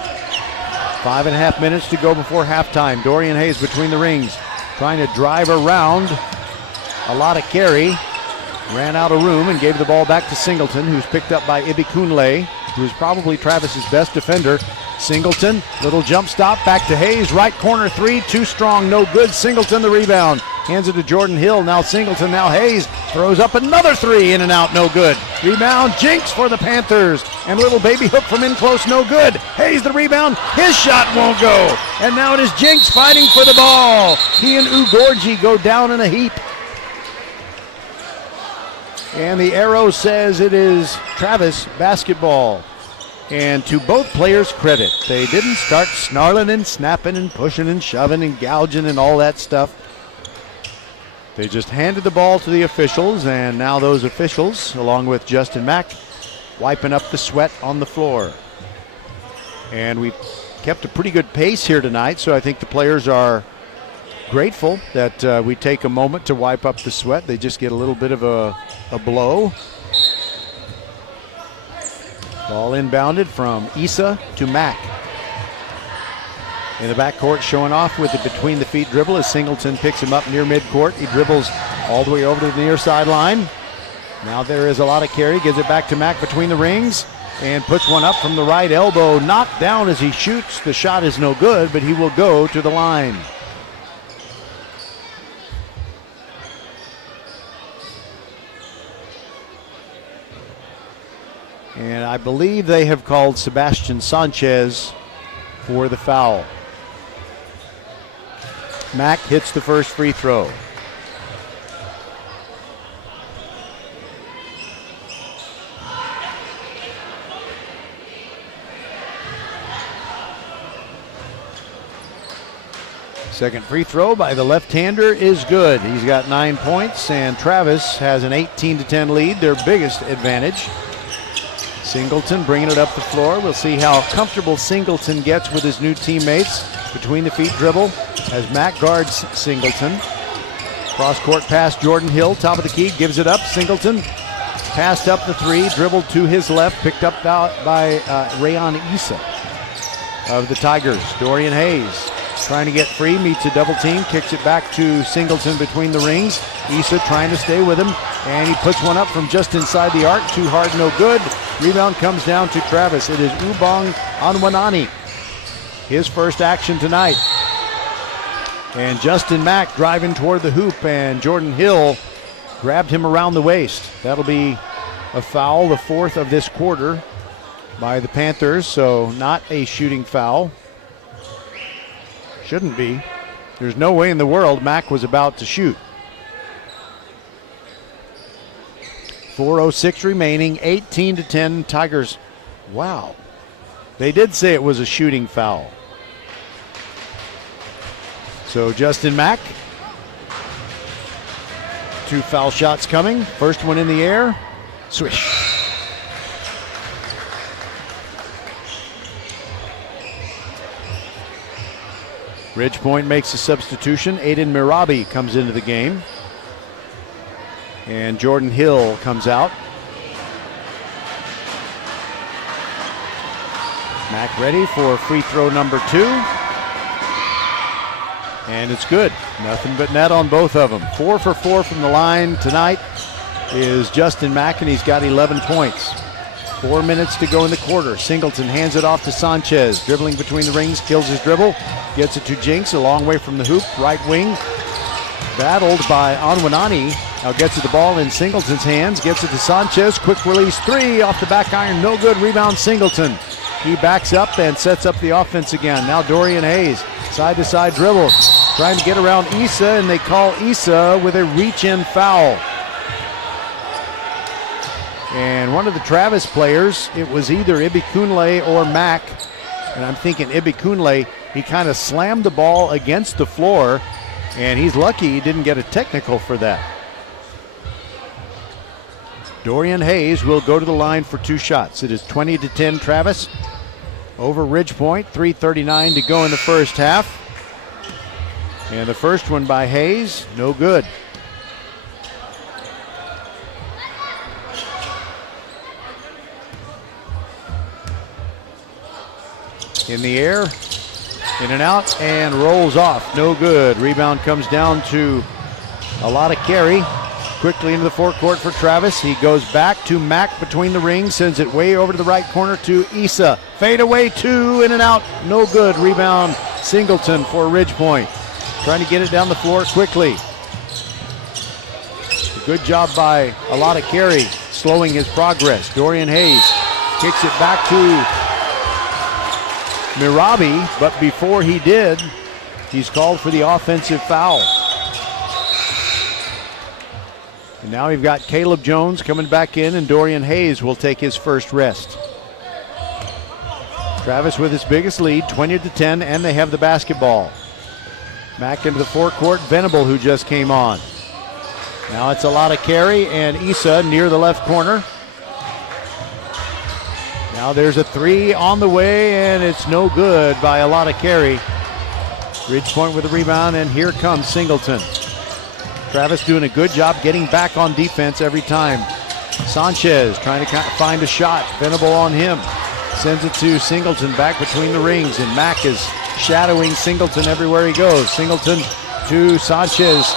5.5 minutes to go before halftime. Dorian Hayes between the rings, trying to drive around Lotta Carey. Ran out of room and gave the ball back to Singleton, who's picked up by Ibikunle, who's probably Travis's best defender. Singleton, little jump stop, back to Hayes, right corner 3, too strong, no good. Singleton the rebound, hands it to Jordan Hill. Now Singleton, now Hayes, throws up another 3, in and out, no good. Rebound, Jinks for the Panthers, and little baby hook from in close, no good. Hayes the rebound, his shot won't go. And now it is Jinks fighting for the ball. He and Ugorji go down in a heap. And the arrow says it is Travis basketball. And to both players' credit, they didn't start snarling and snapping and pushing and shoving and gouging and all that stuff. They just handed the ball to the officials, and now those officials, along with Justin Mack, wiping up the sweat on the floor. And we've kept a pretty good pace here tonight, so I think the players are grateful that we take a moment to wipe up the sweat. They just get a little bit of a blow. Ball inbounded from Issa to Mack. In the backcourt, showing off with the between-the-feet dribble as Singleton picks him up near midcourt. He dribbles all the way over to the near sideline. Now there is a lot of carry. Gives it back to Mack between the rings and puts one up from the right elbow. Knocked down as he shoots. The shot is no good, but he will go to the line. And I believe they have called Sebastian Sanchez for the foul. Mack hits the first free throw. Second free throw by the left-hander is good. He's got 9 points, and Travis has an 18-10 lead, their biggest advantage. Singleton bringing it up the floor. We'll see how comfortable Singleton gets with his new teammates. Between the feet dribble as Mack guards Singleton. Cross-court pass, Jordan Hill, top of the key, gives it up. Singleton passed up the three, dribbled to his left, picked up by Rayon Issa of the Tigers. Dorian Hayes trying to get free, meets a double team, kicks it back to Singleton between the rings. Issa trying to stay with him, and he puts one up from just inside the arc. Too hard, no good. Rebound comes down to Travis. It is Ubong Anwanani. His first action tonight. And Justin Mack driving toward the hoop, and Jordan Hill grabbed him around the waist. That'll be a foul, the fourth of this quarter by the Panthers, so not a shooting foul. Shouldn't be. There's no way in the world Mack was about to shoot. 4:06 remaining, 18-10 Tigers. Wow. They did say it was a shooting foul. So Justin Mack. 2 foul shots coming. First one in the air. Swish. Ridgepoint makes a substitution. Aiden Mirabi comes into the game. And Jordan Hill comes out. Mack ready for free throw number 2. And it's good. Nothing but net on both of them. 4 for 4 from the line tonight is Justin Mack, and he's got 11 points. 4 minutes to go in the quarter. Singleton hands it off to Sanchez. Dribbling between the rings, kills his dribble. Gets it to Jinx, a long way from the hoop. Right wing. Battled by Anwanani. Now gets the ball in Singleton's hands. Gets it to Sanchez. Quick release 3 off the back iron. No good. Rebound Singleton. He backs up and sets up the offense again. Now Dorian Hayes. Side-to-side dribble. Trying to get around Issa, and they call Issa with a reach-in foul. And one of the Travis players, it was either Ibikunle or Mack. And I'm thinking Ibikunle, he kind of slammed the ball against the floor, and he's lucky he didn't get a technical for that. Dorian Hayes will go to the line for 2 shots. It is 20-10 Travis over Ridgepoint. 3:39 to go in the first half. And the first one by Hayes, no good. In the air, in and out, and rolls off. No good. Rebound comes down to a lot of carry. Quickly into the forecourt for Travis. He goes back to Mack between the rings, sends it way over to the right corner to Issa. Fade away 2, in and out. No good. Rebound Singleton for Ridgepoint. Trying to get it down the floor quickly. Good job by a lot of carry, slowing his progress. Dorian Hayes kicks it back to Mirabi, but before he did, he's called for the offensive foul. And now we've got Caleb Jones coming back in, and Dorian Hayes will take his first rest. Travis with his biggest lead, 20-10, and they have the basketball. Mack into the forecourt, Venable, who just came on. Now it's a lot of carry, and Issa near the left corner. Now there's a 3 on the way, and it's no good by a lot of carry. Ridgepoint with a rebound, and here comes Singleton. Travis doing a good job getting back on defense every time. Sanchez trying to find a shot. Venable on him. Sends it to Singleton back between the rings, and Mack is shadowing Singleton everywhere he goes. Singleton to Sanchez.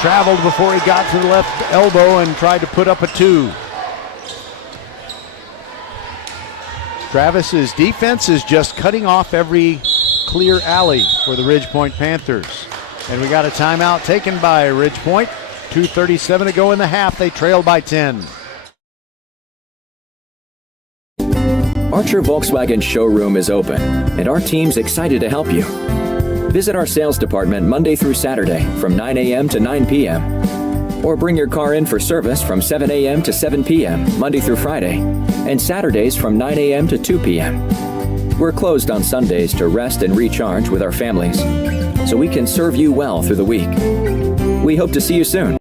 Traveled before he got to the left elbow and tried to put up a 2. Travis's defense is just cutting off every clear alley for the Ridgepoint Panthers. And we got a timeout taken by Ridgepoint. 2:37 to go in the half. They trail by 10. Archer Volkswagen showroom is open, and our team's excited to help you. Visit our sales department Monday through Saturday from 9 a.m. to 9 p.m. Or bring your car in for service from 7 a.m. to 7 p.m. Monday through Friday, and Saturdays from 9 a.m. to 2 p.m. We're closed on Sundays to rest and recharge with our families, so we can serve you well through the week. We hope to see you soon.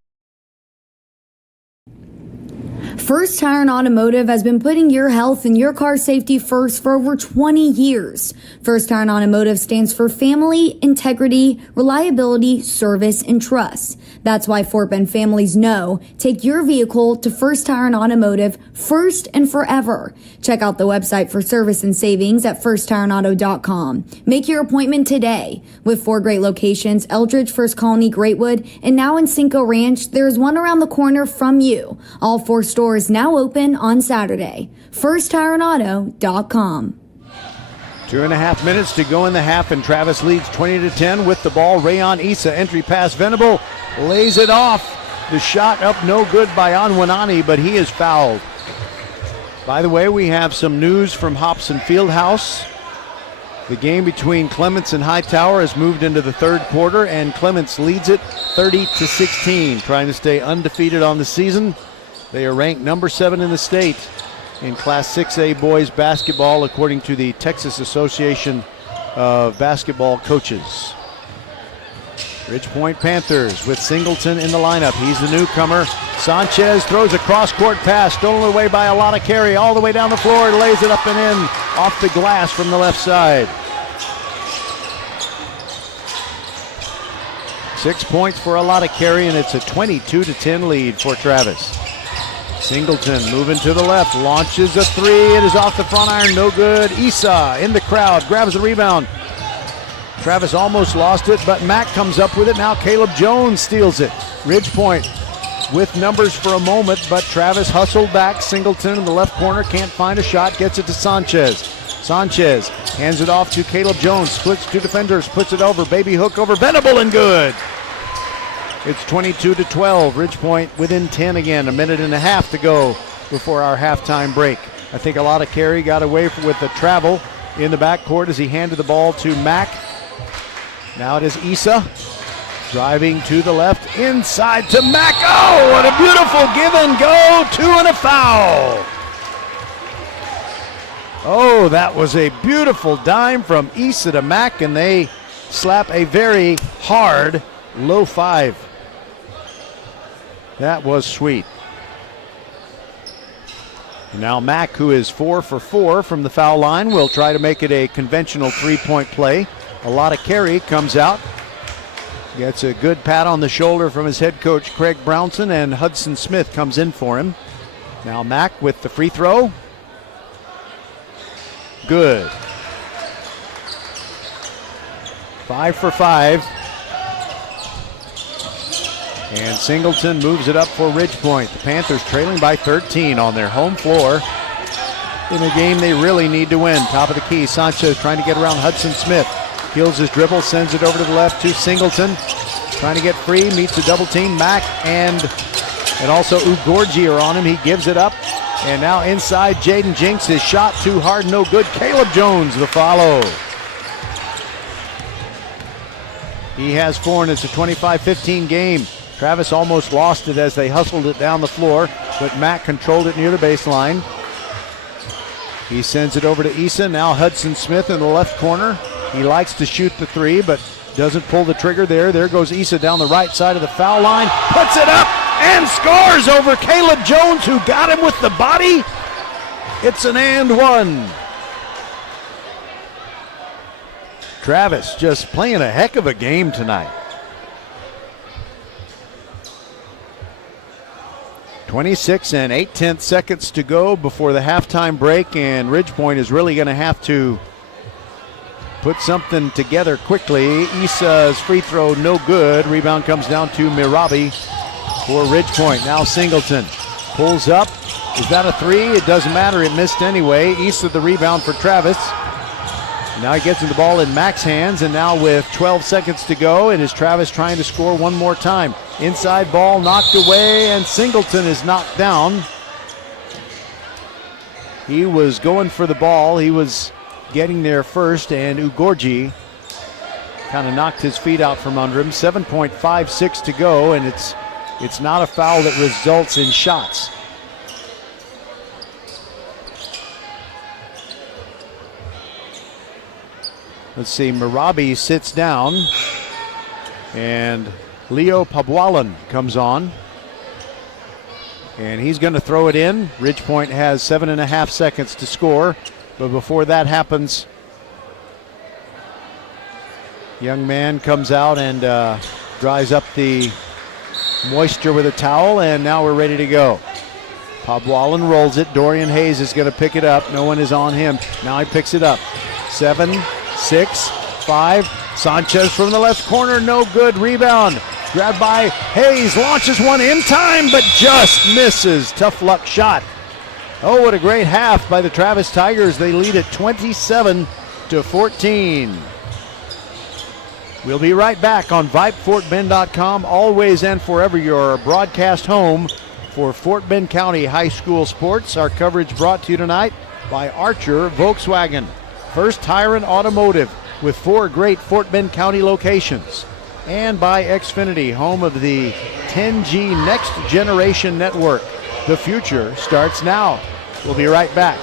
First Tire and Automotive has been putting your health and your car safety first for over 20 years. First Tire and Automotive stands for family, integrity, reliability, service, and trust. That's why Fort Bend families know take your vehicle to First Tire and Automotive first and forever. Check out the website for service and savings at firsttireandauto.com. Make your appointment today. With 4 great locations, Eldridge, First Colony, Greatwood, and now in Cinco Ranch, there's one around the corner from you. All 4 stores now open on Saturday. FirstTireandAuto.com. 2.5 minutes to go in the half, and Travis leads 20-10 with the ball. Rayon Issa, entry pass, Venable lays it off. The shot up no good by Anwanani, but he is fouled. By the way, we have some news from Hobson Fieldhouse. The game between Clements and Hightower has moved into the third quarter, and Clements leads it 30-16, trying to stay undefeated on the season. They are ranked number 7 in the state in Class 6A boys basketball, according to the Texas Association of Basketball Coaches. Ridgepoint Panthers with Singleton in the lineup. He's the newcomer. Sanchez throws a cross-court pass, stolen away by a lot of carry, all the way down the floor, lays it up and in off the glass from the left side. 6 points for a lot of carry, and it's a 22-10 lead for Travis. Singleton moving to the left, launches a 3. It is off the front iron, no good. Issa in the crowd, grabs the rebound. Travis almost lost it, but Mack comes up with it. Now Caleb Jones steals it. Ridgepoint with numbers for a moment, but Travis hustled back. Singleton in the left corner, can't find a shot, gets it to Sanchez. Sanchez hands it off to Caleb Jones, splits 2 defenders, puts it over, baby hook over Venable, and good. It's 22-12. Ridgepoint within 10 again. 1.5 minutes to go before our halftime break. I think a lot of carry got away with the travel in the backcourt as he handed the ball to Mack. Now it is Issa driving to the left, inside to Mack. Oh, what a beautiful give and go. 2 and a foul. Oh, that was a beautiful dime from Issa to Mack, and they slap a very hard low 5. That was sweet. Now Mack, who is 4 for 4 from the foul line, will try to make it a conventional 3-point play. A lot of carry comes out. Gets a good pat on the shoulder from his head coach, Craig Brownson, and Hudson Smith comes in for him. Now Mack with the free throw. Good. 5 for 5. And Singleton moves it up for Ridgepoint. The Panthers trailing by 13 on their home floor in a game they really need to win. Top of the key, Sanchez trying to get around Hudson Smith. Peels his dribble, sends it over to the left to Singleton. Trying to get free, meets a double team. Mack and also Ugorji are on him. He gives it up. And now inside, Jaden Jinks. His shot too hard, no good. Caleb Jones the follow. He has 4, and it's a 25-15 game. Travis almost lost it as they hustled it down the floor, but Mack controlled it near the baseline. He sends it over to Issa. Now Hudson Smith in the left corner. He likes to shoot the 3, but doesn't pull the trigger there. There goes Issa down the right side of the foul line. Puts it up and scores over Caleb Jones, who got him with the body. It's an and one. Travis just playing a heck of a game tonight. 26 and 8/10 seconds to go before the halftime break, and Ridgepoint is really going to have to put something together quickly. Issa's free throw no good. Rebound comes down to Mirabi for Ridge Point. Now Singleton pulls up. Is that a three? It doesn't matter. It missed anyway. Issa the rebound for Travis. Now he gets the ball in Mac's hands, and now with 12 seconds to go, it is Travis trying to score one more time. Inside ball knocked away, and Singleton is knocked down. He was going for the ball. He was getting there first, and Ugorji kind of knocked his feet out from under him. 7.56 to go, and it's not a foul that results in shots. Let's see, Mirabi sits down, and Leo Pabwalan comes on, and he's going to throw it in. Ridge Point has 7.5 seconds to score, but before that happens, young man comes out and dries up the moisture with a towel, and now we're ready to go. Pabwalan rolls it. Dorian Hayes is going to pick it up. No one is on him. Now he picks it up. 7, 6, 5. Sanchez from the left corner, no good. Rebound grabbed by Hayes, launches one in time, but just misses. Tough luck shot. Oh, what a great half by the Travis Tigers. They lead at 27-14. We'll be right back on VypeFortBend.com, always and forever your broadcast home for Fort Bend County High School sports. Our coverage brought to you tonight by Archer Volkswagen, First Tire and Automotive, with 4 great Fort Bend County locations, and by Xfinity, home of the 10G Next Generation Network. The future starts now. We'll be right back.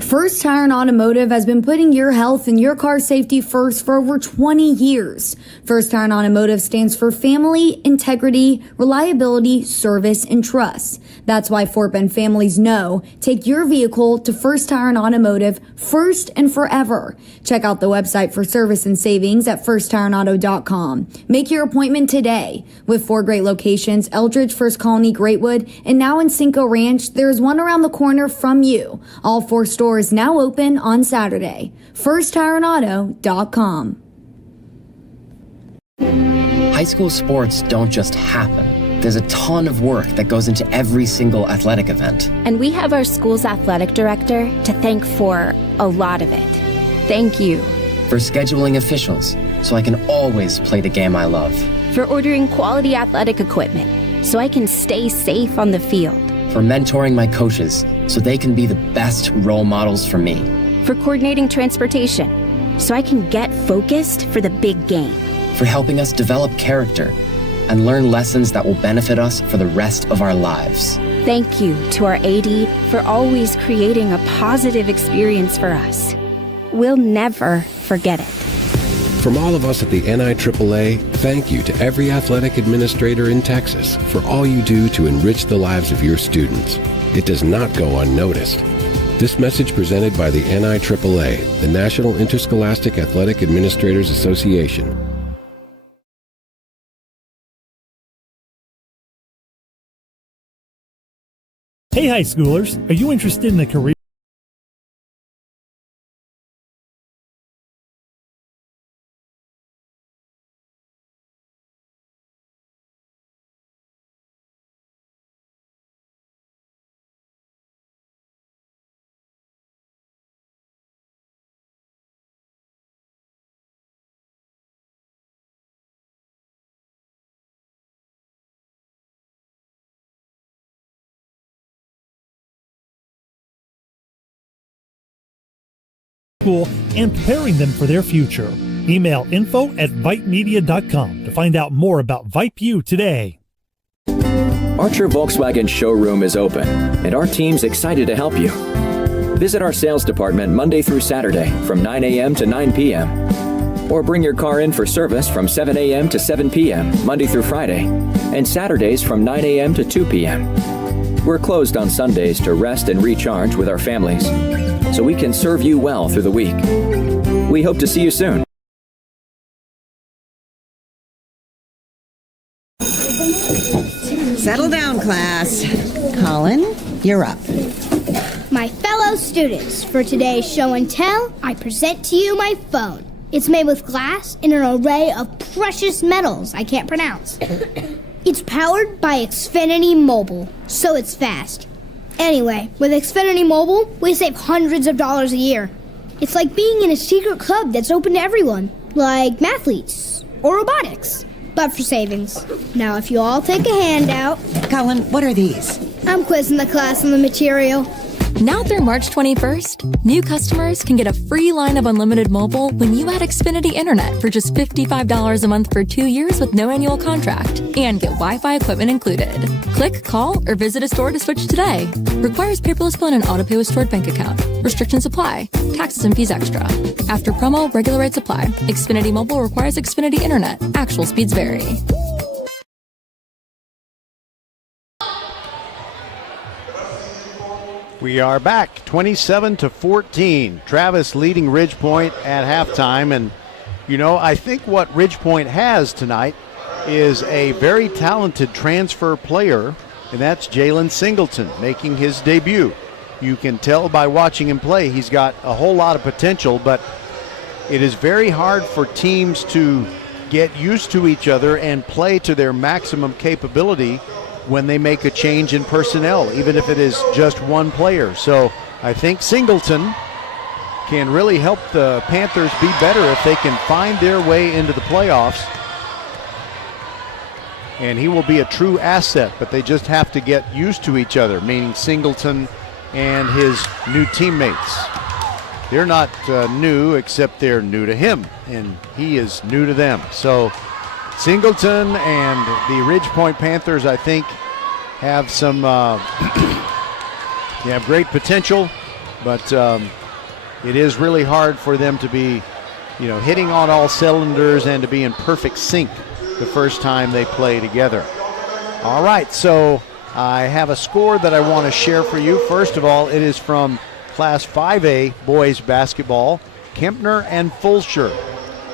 First Tire and Automotive has been putting your health and your car safety first for over 20 years. First Tire and Automotive stands for family, integrity, reliability, service, and trust. That's why Fort Bend families know, take your vehicle to First Tire and Automotive first and forever. Check out the website for service and savings at firsttireandauto.com. Make your appointment today. With 4 great locations, Eldridge, First Colony, Greatwood, and now in Cinco Ranch, there is one around the corner from you. All 4 stores now open on Saturday. firsttireandauto.com. High school sports don't just happen. There's a ton of work that goes into every single athletic event. And we have our school's athletic director to thank for a lot of it. Thank you. For scheduling officials, so I can always play the game I love. For ordering quality athletic equipment, so I can stay safe on the field. For mentoring my coaches, so they can be the best role models for me. For coordinating transportation, so I can get focused for the big game. For helping us develop character and learn lessons that will benefit us for the rest of our lives. Thank you to our AD for always creating a positive experience for us. We'll never forget it. From all of us at the NIAAA, thank you to every athletic administrator in Texas for all you do to enrich the lives of your students. It does not go unnoticed. This message presented by the NIAAA, the National Interscholastic Athletic Administrators Association. Hey, high schoolers, are you interested in a career? School and preparing them for their future. Email info@vypemedia.com to find out more about Vype U today. Archer Volkswagen showroom is open, and our team's excited to help you. Visit our sales department Monday through Saturday from 9 a.m. to 9 p.m. Or bring your car in for service from 7 a.m. to 7 p.m. Monday through Friday, and Saturdays from 9 a.m. to 2 p.m. We're closed on Sundays to rest and recharge with our families, so we can serve you well through the week. We hope to see you soon. Settle down, class. Colin, you're up. My fellow students, for today's show and tell, I present to you my phone. It's made with glass and an array of precious metals I can't pronounce. It's powered by Xfinity Mobile, so it's fast. Anyway, with Xfinity Mobile, we save hundreds of dollars a year. It's like being in a secret club that's open to everyone, like mathletes or robotics, but for savings. Now, if you all take a handout... Colin, what are these? I'm quizzing the class on the material. Now through March 21st, new customers can get a free line of unlimited mobile when you add Xfinity Internet for just $55 a month for 2 years with no annual contract and get Wi-Fi equipment included. Click, call, or visit a store to switch today. Requires paperless bill and an auto pay with stored bank account. Restrictions apply. Taxes and fees extra. After promo, regular rates apply. Xfinity Mobile requires Xfinity Internet. Actual speeds vary. We are back, 27-14. Travis leading Ridgepoint at halftime. And, you know, I think what Ridgepoint has tonight is a very talented transfer player, and that's Jalen Singleton making his debut. You can tell by watching him play he's got a whole lot of potential, but it is very hard for teams to get used to each other and play to their maximum capability when they make a change in personnel, even if it is just one player. So I think Singleton can really help the Panthers be better if they can find their way into the playoffs. And he will be a true asset, but they just have to get used to each other, meaning Singleton and his new teammates. They're not new, except they're new to him, and he is new to them. So Singleton and the Ridgepoint Panthers, I think, have some they have great potential, but it is really hard for them to be, you know, hitting on all cylinders and to be in perfect sync the first time they play together. All right, so I have a score that I want to share for you. First of all, it is from Class 5A boys basketball. Kempner and Fulsher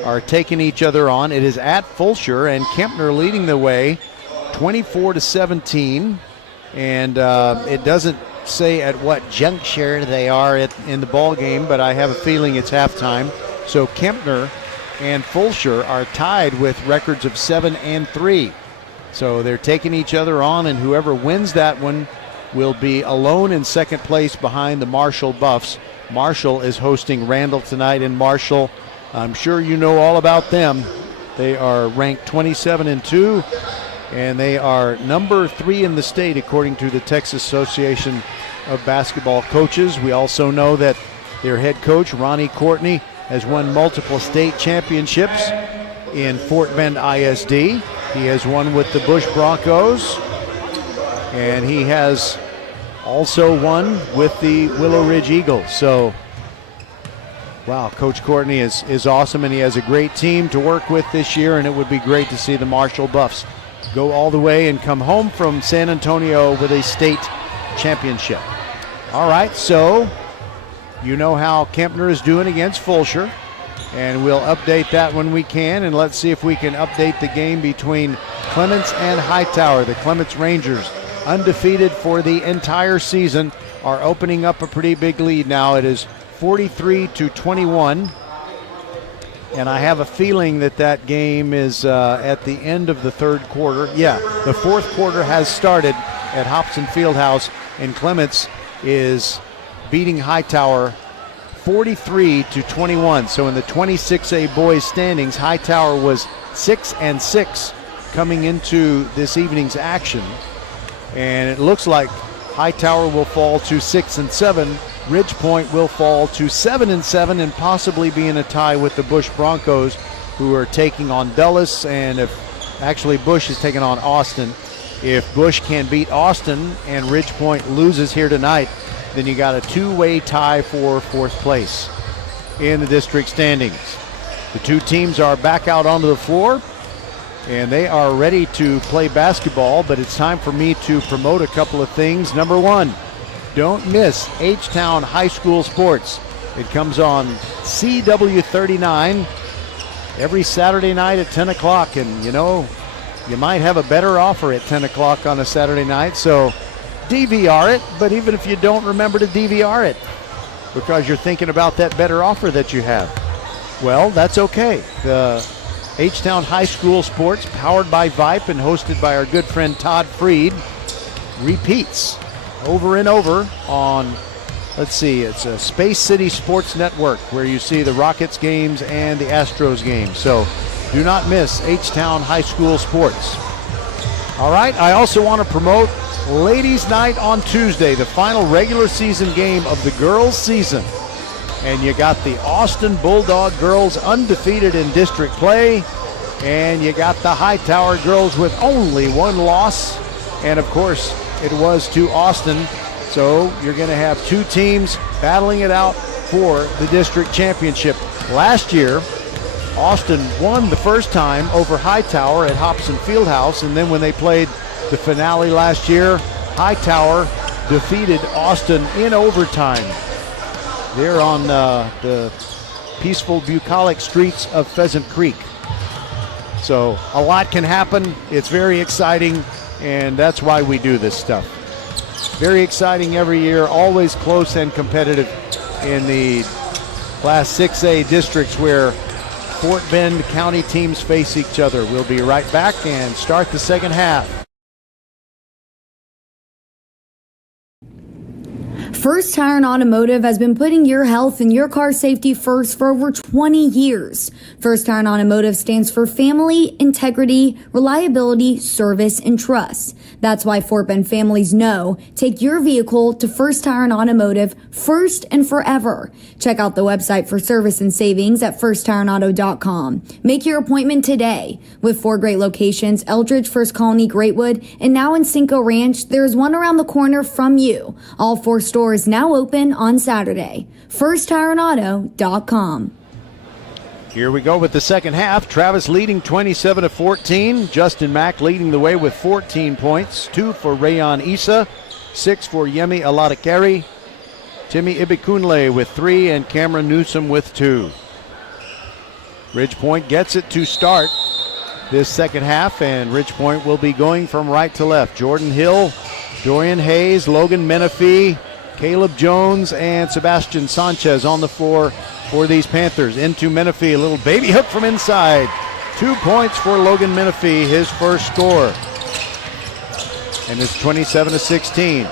are taking each other on. It is at Fulsher, and Kempner leading the way 24-17. And it doesn't say at what juncture they are in the ball game, but I have a feeling it's halftime. So Kempner and Fulsher are tied with records of 7-3. So they're taking each other on, and whoever wins that one will be alone in second place behind the Marshall Buffs. Marshall is hosting Randall tonight, and Marshall, I'm sure you know all about them. They are ranked 27-2, and they are number 3 in the state according to the Texas Association of Basketball Coaches. We also know that their head coach, Ronnie Courtney, has won multiple state championships in Fort Bend ISD. He has won with the Bush Broncos, and he has also won with the Willow Ridge Eagles. So, wow, Coach Courtney is awesome, and he has a great team to work with this year, and it would be great to see the Marshall Buffs go all the way and come home from San Antonio with a state championship. All right, so you know how Kempner is doing against Fulsher, and we'll update that when we can, and let's see if we can update the game between Clements and Hightower. The Clements Rangers, undefeated for the entire season, are opening up a pretty big lead now. It is 43-21, and I have a feeling that game is at the end of the third quarter. Yeah, the fourth quarter has started at Hobson Fieldhouse, and Clements is beating Hightower 43-21. So in the 26A boys standings, Hightower was 6-6 coming into this evening's action, and it looks like Hightower will fall to 6-7. Ridgepoint will fall to 7-7 and possibly be in a tie with the Bush Broncos, who are taking on Dulles, and if actually Bush is taking on Austin. If Bush can beat Austin and Ridgepoint loses here tonight, then you got a two-way tie for fourth place in the district standings. The two teams are back out onto the floor, and they are ready to play basketball, but it's time for me to promote a couple of things. Number one, don't miss H-Town High School Sports. It comes on CW39 every Saturday night at 10 o'clock, and you know, you might have a better offer at 10 o'clock on a Saturday night, so DVR it. But even if you don't remember to DVR it because you're thinking about that better offer that you have, well, that's okay. The H-Town High School Sports, powered by Vype and hosted by our good friend Todd Freed, repeats over and over on, let's see, it's a Space City Sports Network where you see the Rockets games and the Astros games. So do not miss H-Town High School Sports. All right, I also want to promote Ladies' Night on Tuesday, the final regular season game of the girls' season. And you got the Austin Bulldog girls undefeated in district play, and you got the Hightower girls with only one loss. And of course, it was to Austin. So you're going to have two teams battling it out for the district championship. Last year, Austin won the first time over Hightower at Hobson Fieldhouse, and then when they played the finale last year, Hightower defeated Austin in overtime. They're on the peaceful bucolic streets of Pheasant Creek. So a lot can happen. It's very exciting, and that's why we do this stuff. Very exciting every year, always close and competitive in the Class 6A districts where Fort Bend County teams face each other. We'll be right back and start the second half. First Tire and Automotive has been putting your health and your car safety first for over 20 years. First Tire and Automotive stands for family, integrity, reliability, service, and trust. That's why Fort Bend families know take your vehicle to First Tire and Automotive first and forever. Check out the website for service and savings at firsttireandauto.com. Make your appointment today. With 4 great locations, Eldridge, First Colony, Greatwood, and now in Cinco Ranch, there is one around the corner from you. All 4 stores now open on Saturday. firsttireandauto.com. Here we go with the second half. Travis leading 27-14. Justin Mack leading the way with 14 points. 2 for Rayon Issa, 6 for Yemi Aladakari. Timmy Ibikunle with 3 and Cameron Newsom with 2. Ridgepoint gets it to start this second half, and Ridgepoint will be going from right to left. Jordan Hill, Dorian Hayes, Logan Menifee, Caleb Jones, and Sebastian Sanchez on the floor for these Panthers. Into Menifee, a little baby hook from inside. 2 points for Logan Menifee, his first score. And it's 27-16.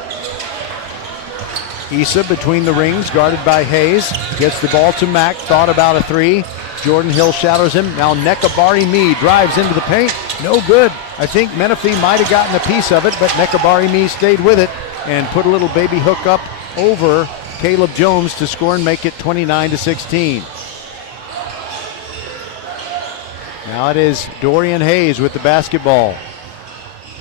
Issa between the rings, guarded by Hayes. Gets the ball to Mack, thought about a 3. Jordan Hill shadows him. Now Nekabari Mee drives into the paint. No good. I think Menifee might have gotten a piece of it, but Nekabari Mee stayed with it and put a little baby hook up over Caleb Jones to score and make it 29-16. Now it is Dorian Hayes with the basketball.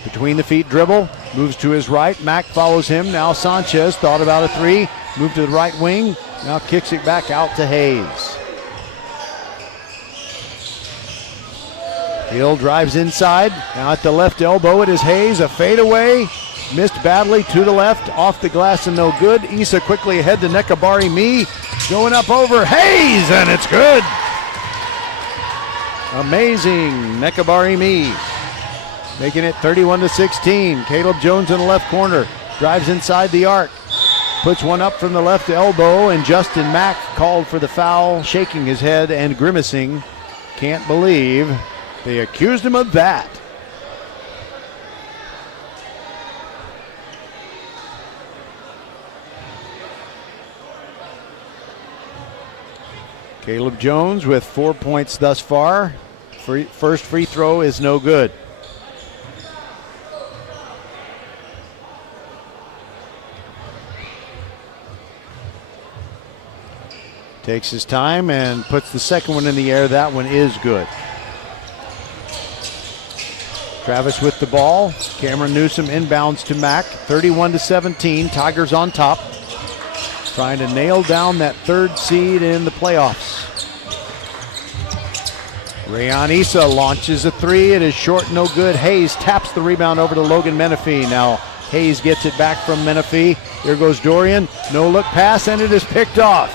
Between the feet dribble, moves to his right. Mack follows him. Now Sanchez thought about a 3. Moved to the right wing. Now kicks it back out to Hayes. Hill drives inside. Now at the left elbow it is Hayes. A fadeaway. Missed badly to the left. Off the glass and no good. Issa quickly ahead to Nekabari Mee. Going up over Hayes, and it's good. Amazing. Nekabari Mee making it 31-16. Caleb Jones in the left corner. Drives inside the arc. Puts one up from the left elbow, and Justin Mack called for the foul, shaking his head and grimacing. Can't believe they accused him of that. Caleb Jones with 4 points thus far. First free throw is no good. Takes his time and puts the second one in the air. That one is good. Travis with the ball. Cameron Newsom inbounds to Mack. 31-17. Tigers on top. Trying to nail down that 3rd seed in the playoffs. Rayon Issa launches a 3. It is short, no good. Hayes taps the rebound over to Logan Menifee. Now Hayes gets it back from Menifee. Here goes Dorian. No look pass, and it is picked off.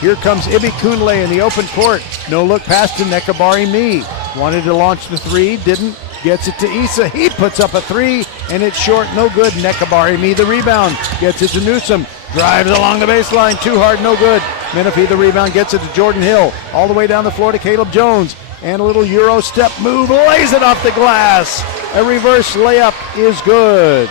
Here comes Ibikunle in the open court. No look pass to Nekabari Mee. Wanted to launch the 3, didn't. Gets it to Issa. He puts up a three, and it's short. No good. Nekabari Me the rebound. Gets it to Newsom. Drives along the baseline. Too hard. No good. Menifee the rebound. Gets it to Jordan Hill. All the way down the floor to Caleb Jones. And a little Euro step move. Lays it off the glass. A reverse layup is good.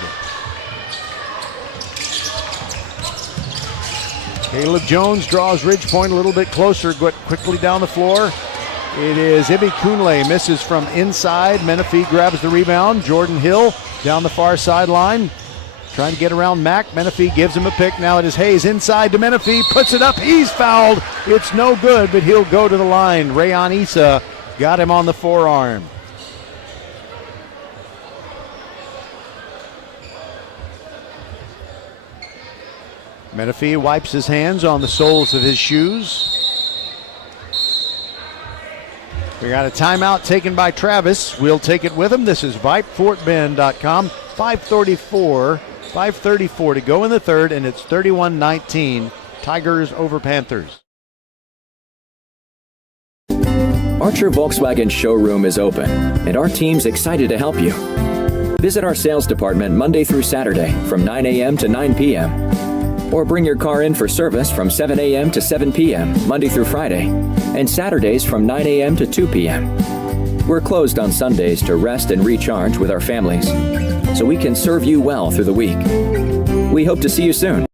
Caleb Jones draws Ridge Point a little bit closer. Quickly down the floor. It is Ibi Kunle, misses from inside. Menifee grabs the rebound. Jordan Hill down the far sideline, trying to get around Mack. Menifee gives him a pick. Now it is Hayes inside to Menifee. Puts it up. He's fouled. It's no good, but he'll go to the line. Rayon Issa got him on the forearm. Menifee wipes his hands on the soles of his shoes. We got a timeout taken by Travis. We'll take it with him. This is VypeFortBend.com. 5:34 to go in the third, and it's 31-19. Tigers over Panthers. Archer Volkswagen showroom is open, and our team's excited to help you. Visit our sales department Monday through Saturday from 9 a.m. to 9 p.m. Or bring your car in for service from 7 a.m. to 7 p.m. Monday through Friday, and Saturdays from 9 a.m. to 2 p.m. We're closed on Sundays to rest and recharge with our families, so we can serve you well through the week. We hope to see you soon.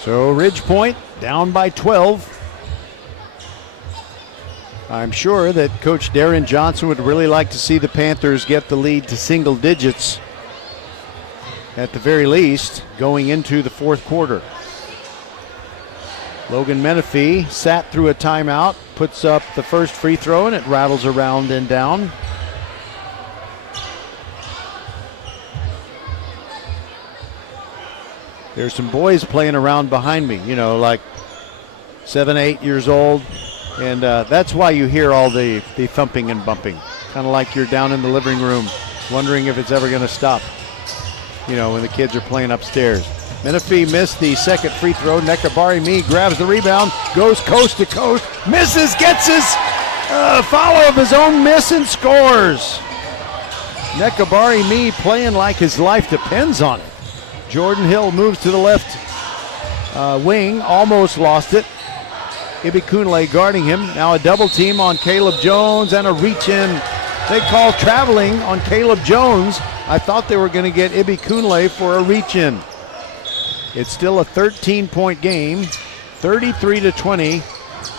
So Ridge Point down by 12. I'm sure that Coach Darren Johnson would really like to see the Panthers get the lead to single digits, at the very least, going into the fourth quarter. Logan Menifee sat through a timeout, puts up the first free throw, and it rattles around and down. There's some boys playing around behind me, like 7, 8 years old. And that's why you hear all the thumping and bumping. Kind of like you're down in the living room wondering if it's ever going to stop, when the kids are playing upstairs. Menifee missed the second free throw. Nekabari Me grabs the rebound, goes coast to coast, misses, gets his follow of his own miss and scores. Nekabari Me playing like his life depends on it. Jordan Hill moves to the left wing, almost lost it. Ibi Kunle guarding him. Now a double team on Caleb Jones and a reach in. They call traveling on Caleb Jones. I thought they were going to get Ibi Kunle for a reach in. It's still a 13-point game, 33-20.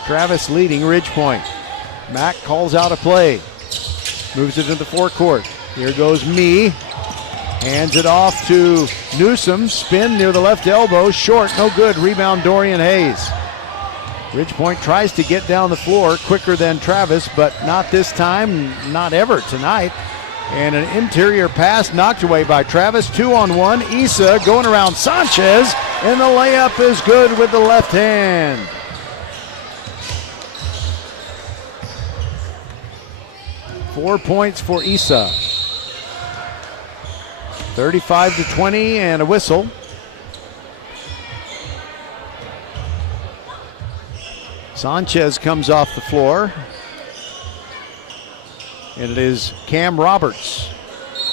Travis leading Ridge Point. Mack calls out a play. Moves it into the forecourt. Here goes Me. Hands it off to Newsom. Spin near the left elbow. Short, no good. Rebound Dorian Hayes. Ridge Point tries to get down the floor quicker than Travis, but not this time, not ever tonight. And an interior pass knocked away by Travis. 2-on-1. Issa going around Sanchez, and the layup is good with the left hand. Four points for Issa. 35-20 and a whistle. Sanchez comes off the floor, and it is Cam Roberts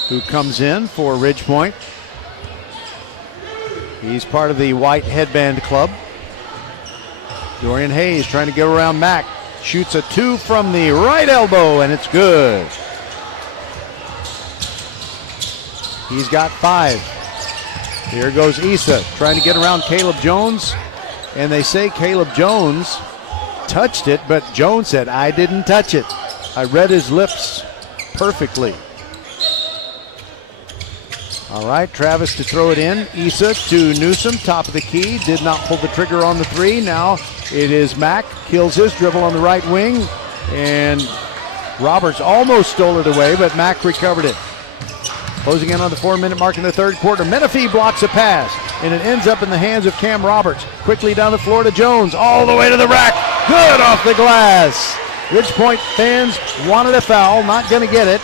who comes in for Ridge Point. He's part of the White Headband Club. Dorian Hayes trying to get around Mack. Shoots a two from the right elbow, and it's good. He's got 5. Here goes Issa trying to get around Caleb Jones, and they say Caleb Jones touched it, but Jones said, I didn't touch it. I read his lips perfectly. All right, Travis to throw it in. Issa to Newsom, top of the key. Did not pull the trigger on the three. Now it is Mack. Kills his dribble on the right wing. And Roberts almost stole it away, but Mack recovered it. Closing in on the 4-minute mark in the third quarter. Menifee blocks a pass, and it ends up in the hands of Cam Roberts. Quickly down the floor to Jones, all the way to the rack. Good off the glass. Ridge Point fans wanted a foul, not going to get it,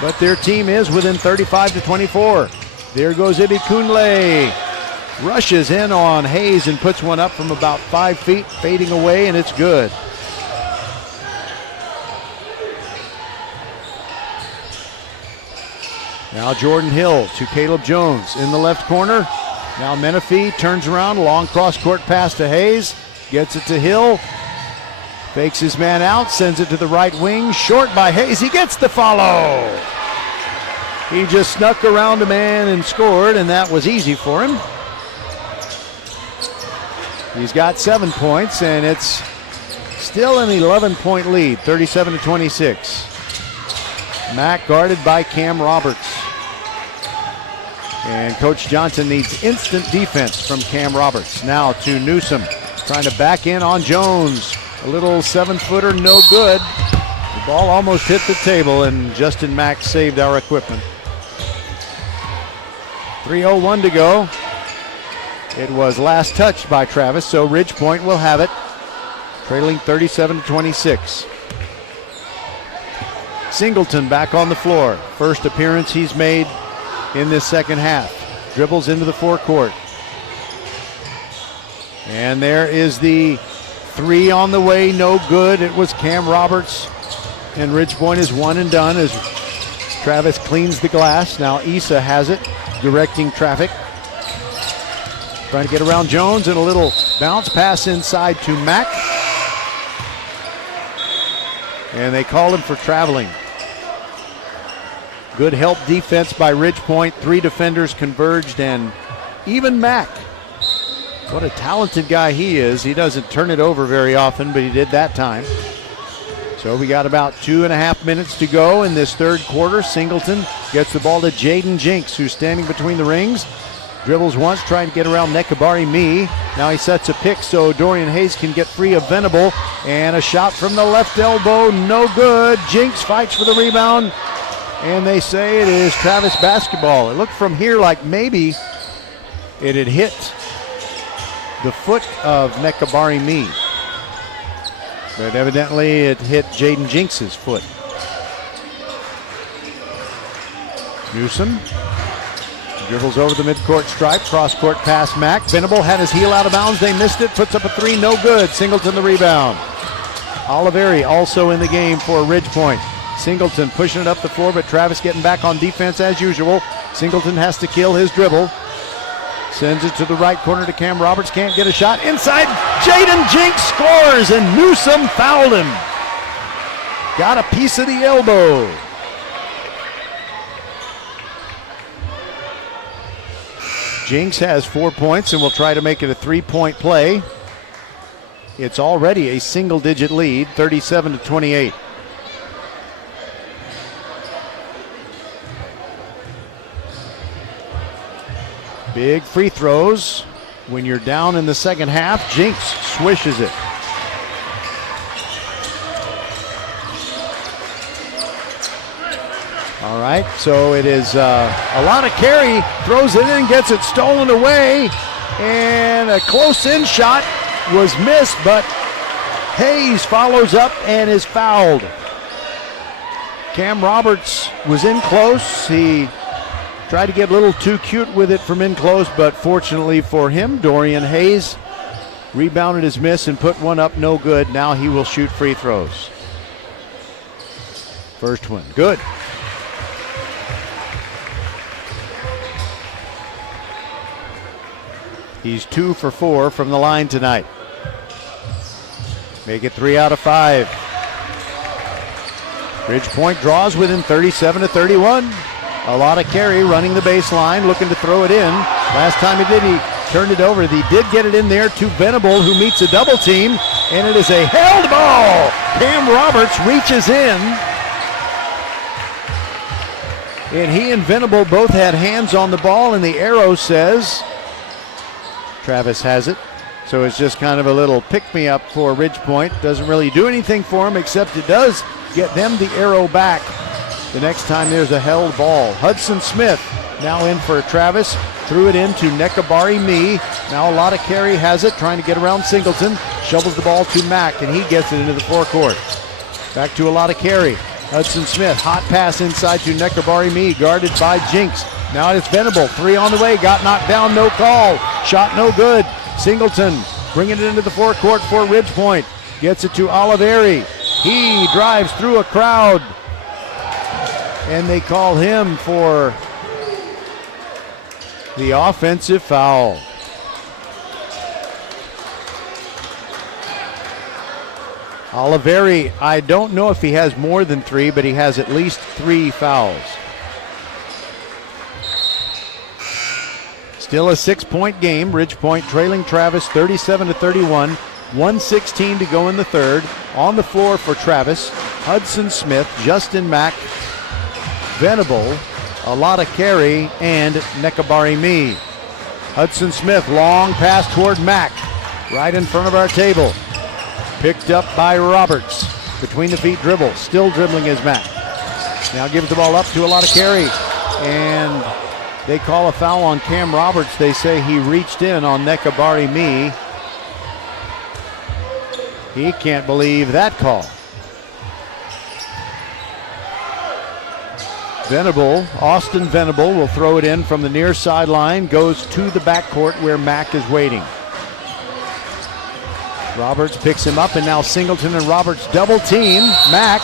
but their team is within 35-24. There goes Ibi Kunle. rushes in on Hayes and puts one up from about 5 feet, fading away, and it's good. Now Jordan Hill to Caleb Jones in the left corner. Now Menifee turns around, long cross-court pass to Hayes, gets it to Hill, fakes his man out, sends it to the right wing, short by Hayes, he gets the follow. He just snuck around a man and scored, and that was easy for him. He's got 7 points, and it's still an 11-point lead, 37-26. Mack guarded by Cam Roberts. And Coach Johnson needs instant defense from Cam Roberts. Now to Newsom, trying to back in on Jones. A little 7-footer, no good. The ball almost hit the table, and Justin Mack saved our equipment. 3:01 to go. It was last touched by Travis, so Ridge Point will have it, trailing 37-26. Singleton back on the floor. First appearance he's made in this second half. Dribbles into the forecourt. And there is the three on the way, no good. It was Cam Roberts, and Ridge Point is one and done as Travis cleans the glass. Now Issa has it, directing traffic. Trying to get around Jones, and a little bounce pass inside to Mack. And they call him for traveling. Good help defense by Ridge Point. 3 defenders converged, and even Mack. What a talented guy he is. He doesn't turn it over very often, but he did that time. So we got about 2.5 minutes to go in this third quarter. Singleton gets the ball to Jaden Jinks, who's standing between the rings. Dribbles once, trying to get around Nekabari Me. Now he sets a pick so Dorian Hayes can get free of Venable. And a shot from the left elbow, no good. Jinks fights for the rebound. And they say it is Travis basketball. It looked from here like maybe it had hit the foot of Nekabari Me. But evidently it hit Jaden Jinks' foot. Newsom dribbles over the midcourt stripe, cross-court pass Mack. Venable had his heel out of bounds. They missed it, puts up a three, no good. Singleton the rebound. Oliveri also in the game for Ridge Point. Singleton pushing it up the floor, but Travis getting back on defense as usual. Singleton has to kill his dribble. Sends it to the right corner to Cam Roberts. Can't get a shot. Inside, Jaden Jinks scores, and Newsom fouled him. Got a piece of the elbow. Jinks has 4 points and will try to make it a 3-point play. It's already a single-digit lead, 37-28. Big free throws. When you're down in the second half, Jinks swishes it. All right, so it is a lot of carry. Throws it in, gets it stolen away. And a close-in shot was missed, but Hayes follows up and is fouled. Cam Roberts was in close. He tried to get a little too cute with it from in close, but fortunately for him, Dorian Hayes rebounded his miss and put one up, no good. Now he will shoot free throws. First one, good. He's 2 for 4 from the line tonight. Make it 3 out of 5. Ridge Point draws within 37-31. A lot of carry running the baseline, looking to throw it in. Last time he did, he turned it over. He did get it in there to Venable, who meets a double team, and it is a held ball. Cam Roberts reaches in. And he and Venable both had hands on the ball, and the arrow says Travis has it. So it's just kind of a little pick-me-up for Ridge Point. Doesn't really do anything for him, except it does get them the arrow back the next time there's a held ball. Hudson Smith now in for Travis. Threw it into Nekabari Me. Now a lot of carry has it, trying to get around Singleton. Shovels the ball to Mack, and he gets it into the forecourt. Back to a lot of carry. Hudson Smith, hot pass inside to Nekabari Me, guarded by Jinks. Now it's Venable, 3 on the way, got knocked down, no call. Shot no good. Singleton bringing it into the forecourt for Ridgepoint. Gets it to Oliveri. He drives through a crowd. And they call him for the offensive foul. Oliveri, I don't know if he has more than 3, but he has at least 3 fouls. Still a 6-point game. Ridgepoint trailing Travis 37-31. 1:16 to go in the third. On the floor for Travis, Hudson Smith, Justin Mack, Venable, Alata Carey, and Nekabari Me. Hudson Smith, long pass toward Mack, right in front of our table. Picked up by Roberts. Between the feet dribble, still dribbling is Mack. Now gives the ball up to Alata Carey, and they call a foul on Cam Roberts. They say he reached in on Nekabari Me. He can't believe that call. Venable, Austin Venable will throw it in from the near sideline, goes to the backcourt where Mack is waiting. Roberts picks him up, and now Singleton and Roberts double team Mack.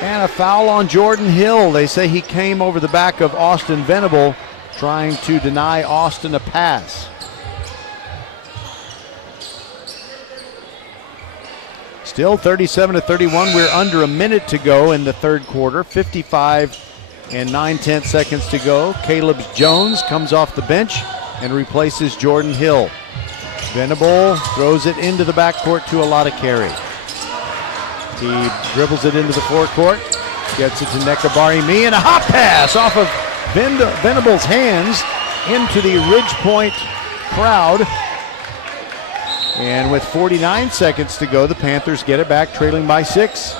And a foul on Jordan Hill. They say he came over the back of Austin Venable, trying to deny Austin a pass. Still 37-31. We're under a minute to go in the third quarter. 55 and 9/10 seconds to go. Caleb Jones comes off the bench and replaces Jordan Hill. Venable throws it into the backcourt to Alata Carey. He dribbles it into the forecourt, gets it to Nekabari Me, and a hot pass off of Venable's hands into the Ridgepoint crowd. And with 49 seconds to go, the Panthers get it back, trailing by 6.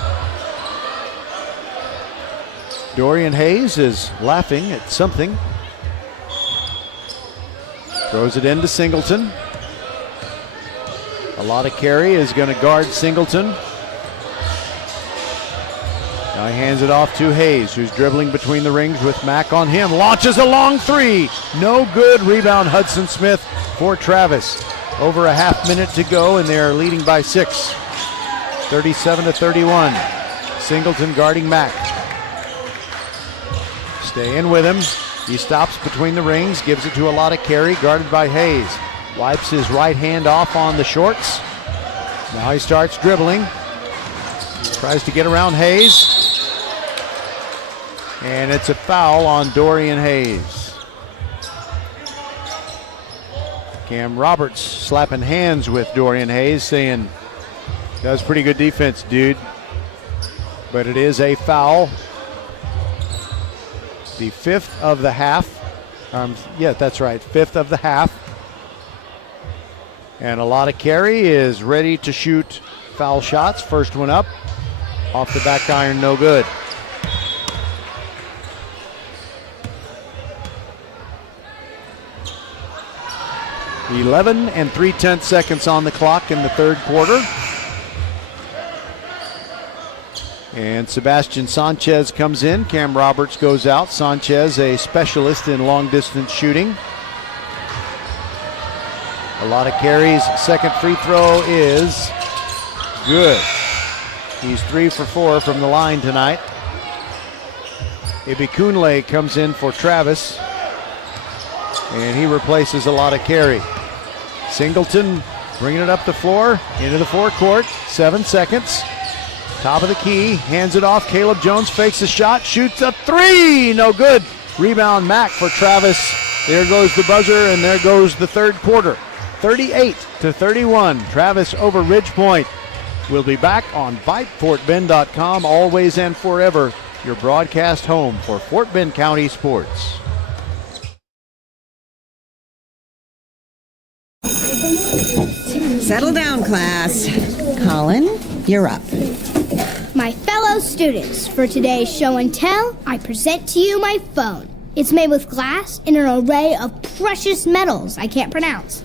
Dorian Hayes is laughing at something. Throws it into Singleton. Alata Carey is going to guard Singleton. Now he hands it off to Hayes, who's dribbling between the rings with Mack on him. Launches a long 3. No good. Rebound Hudson Smith for Travis. Over a half minute to go, and they are leading by 6. 37-31. Singleton guarding Mack. Staying with him. He stops between the rings, gives it to Alata Carey, guarded by Hayes. Wipes his right hand off on the shorts. Now he starts dribbling. Tries to get around Hayes. And it's a foul on Dorian Hayes. Cam Roberts slapping hands with Dorian Hayes, saying, that was pretty good defense, dude. But it is a foul. The 5th of the half. Yeah, that's right, 5th of the half. And Alata Carey is ready to shoot foul shots. First one up, off the back iron, no good. .11 and 3/10 seconds on the clock in the third quarter. And Sebastian Sanchez comes in. Cam Roberts goes out. Sanchez, a specialist in long-distance shooting. Alata Carey's second free throw is good. He's 3 for 4 from the line tonight. Ibikunle comes in for Travis, and he replaces Alata Carey. Singleton bringing it up the floor, into the forecourt. 7 seconds. Top of the key, hands it off. Caleb Jones fakes a shot, shoots a 3, no good. Rebound Mack for Travis. There goes the buzzer, and there goes the third quarter. 38-31, Travis over Ridgepoint. We'll be back on VypeFortBend.com, always and forever, your broadcast home for Fort Bend County sports. Settle down, class. Colin, you're up. My fellow students, for today's show and tell, I present to you my phone. It's made with glass and an array of precious metals I can't pronounce.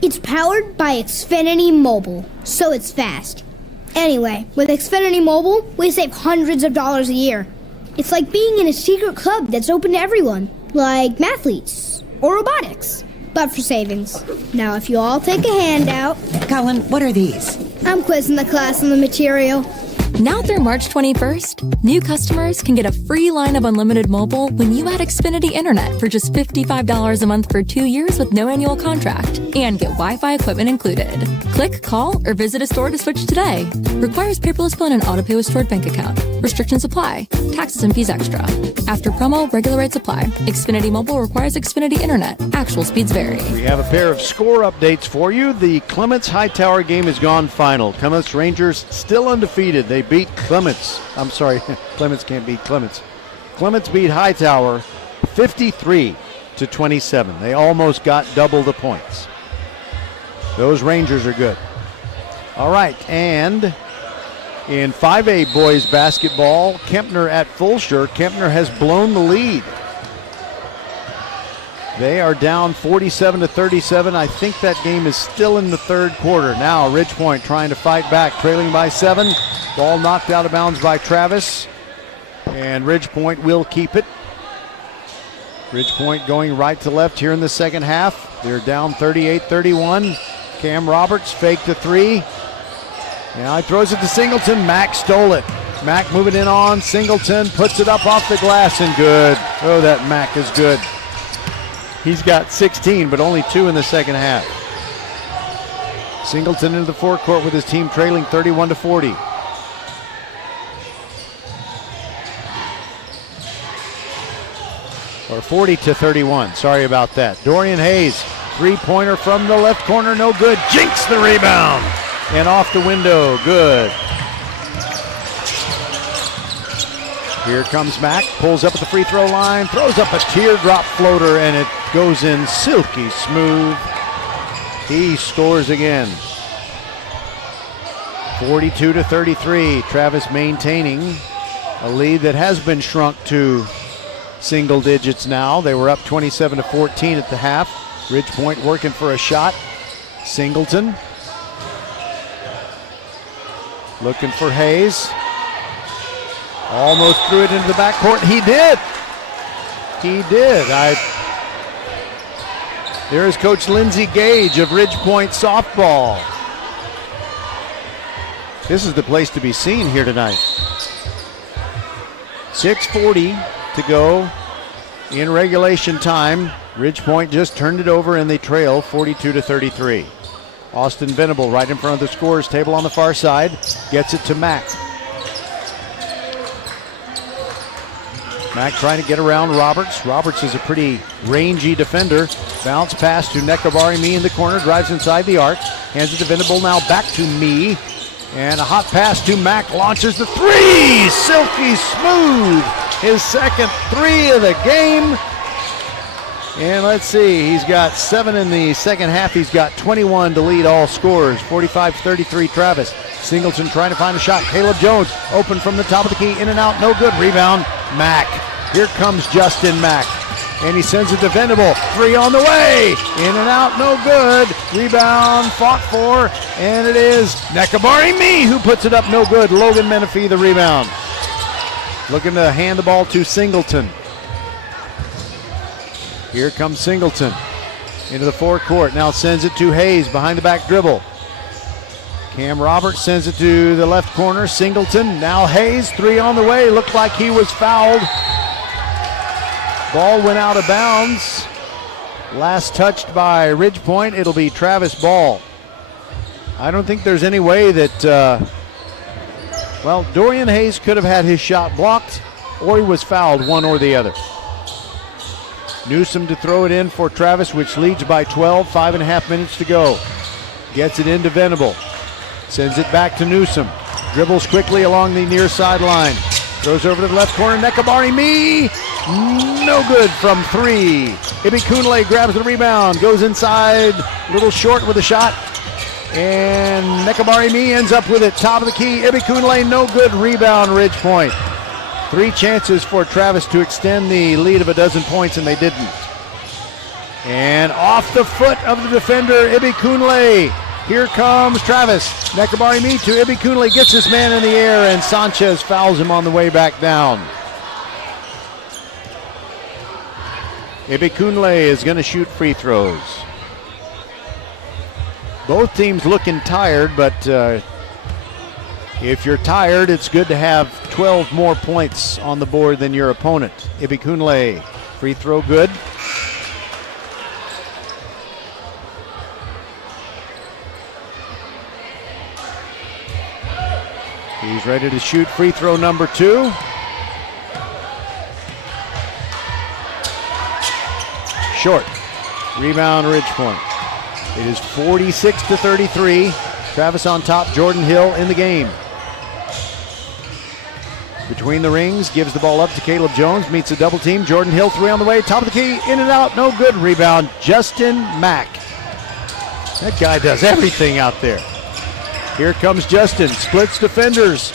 It's powered by Xfinity Mobile, so it's fast. Anyway, with Xfinity Mobile, we save hundreds of dollars a year. It's like being in a secret club that's open to everyone, like mathletes or robotics. but for savings. Now, if you all take a handout. Colin, what are these? I'm quizzing the class on the material. Now through March 21st, new customers can get a free line of unlimited mobile when you add Xfinity Internet for just $55 a month for 2 years with no annual contract and get Wi-Fi equipment included. Click, call, or visit a store to switch today. Requires paperless bill and an auto-pay with stored bank account. Restrictions apply. Taxes and fees extra. After promo, regular rates apply. Xfinity Mobile requires Xfinity Internet. Actual speeds vary. We have a pair of score updates for you. The Clements Hightower game has gone final. Clements Rangers still undefeated. They beat Clements. I'm sorry, Clements can't beat Clements. Clements beat Hightower 53-27. They almost got double the points. Those Rangers are good. All right, and in 5A boys basketball, Kempner at Fulshear. Kempner has blown the lead. They are down 47-37. I think that game is still in the third quarter. Now Ridge Point trying to fight back, trailing by 7. Ball knocked out of bounds by Travis, and Ridge Point will keep it. Ridge Point going right to left here in the second half. They're down 38-31. Cam Roberts faked a 3. Now he throws it to Singleton. Mack stole it. Mack moving in on Singleton, puts it up off the glass and good. Oh, that Mack is good. He's got 16, but only 2 in the second half. Singleton into the forecourt with his team trailing 31-40. Or 40-31, sorry about that. Dorian Hayes, three-pointer from the left corner, no good. Jinks the rebound, and off the window, good. Here comes Mack, pulls up at the free throw line, throws up a teardrop floater, and it goes in silky smooth. He scores again. 42-33, Travis maintaining a lead that has been shrunk to single digits now. They were up 27-14 at the half. Ridge Point working for a shot. Singleton looking for Hayes. Almost threw it into the backcourt. He did. He did. There is Coach Lindsey Gage of Ridge Point softball. This is the place to be seen here tonight. 6:40 to go in regulation time. Ridge Point just turned it over and they trail 42-33. Austin Venable right in front of the scorers table on the far side. Gets it to Mack. Mack trying to get around Roberts. Roberts is a pretty rangy defender. Bounce pass to Nekabari Me in the corner. Drives inside the arc. Hands it to Venable, now back to Me. And a hot pass to Mack. Launches the 3! Silky smooth! His second 3 of the game. And let's see, he's got 7 in the second half. He's got 21 to lead all scorers. 45-33 Travis. Singleton trying to find a shot. Caleb Jones open from the top of the key. In and out, no good. Rebound, Mack. Here comes Justin Mack. And he sends it to Venable. 3 on the way. In and out, no good. Rebound, fought for. And it is Nekabari Me who puts it up, no good. Logan Menifee the rebound. Looking to hand the ball to Singleton. Here comes Singleton into the forecourt. Now sends it to Hayes behind the back dribble. Cam Roberts sends it to the left corner. Singleton, now Hayes, 3 on the way. Looked like he was fouled. Ball went out of bounds. Last touched by Ridge Point. It'll be Travis Ball. I don't think there's any way that, Dorian Hayes could have had his shot blocked or he was fouled, one or the other. Newsom to throw it in for Travis, which leads by 12, 5.5 minutes to go. Gets it into Venable. Sends it back to Newsom. Dribbles quickly along the near sideline. Throws over to the left corner. Nekabari Me. No good from 3. Ibikunle grabs the rebound. Goes inside. A little short with a shot. And Nekabari Me ends up with it. Top of the key. Ibikunle no good. Rebound Ridge Point. 3 chances for Travis to extend the lead of a dozen points, and they didn't. And off the foot of the defender, Ibikunle. Here comes Travis. Nekabari Me to Ibikunle, gets his man in the air, and Sanchez fouls him on the way back down. Ibikunle is going to shoot free throws. Both teams looking tired, but if you're tired, it's good to have 12 more points on the board than your opponent. Ibikunle, free throw good. He's ready to shoot free throw number 2. Short. Rebound, Ridge Point. It is 46-33. Travis on top, Jordan Hill in the game. Between the rings, gives the ball up to Caleb Jones, meets a double team. Jordan Hill, 3 on the way, top of the key, in and out, no good. Rebound, Justin Mack. That guy does everything out there. Here comes Justin, splits defenders.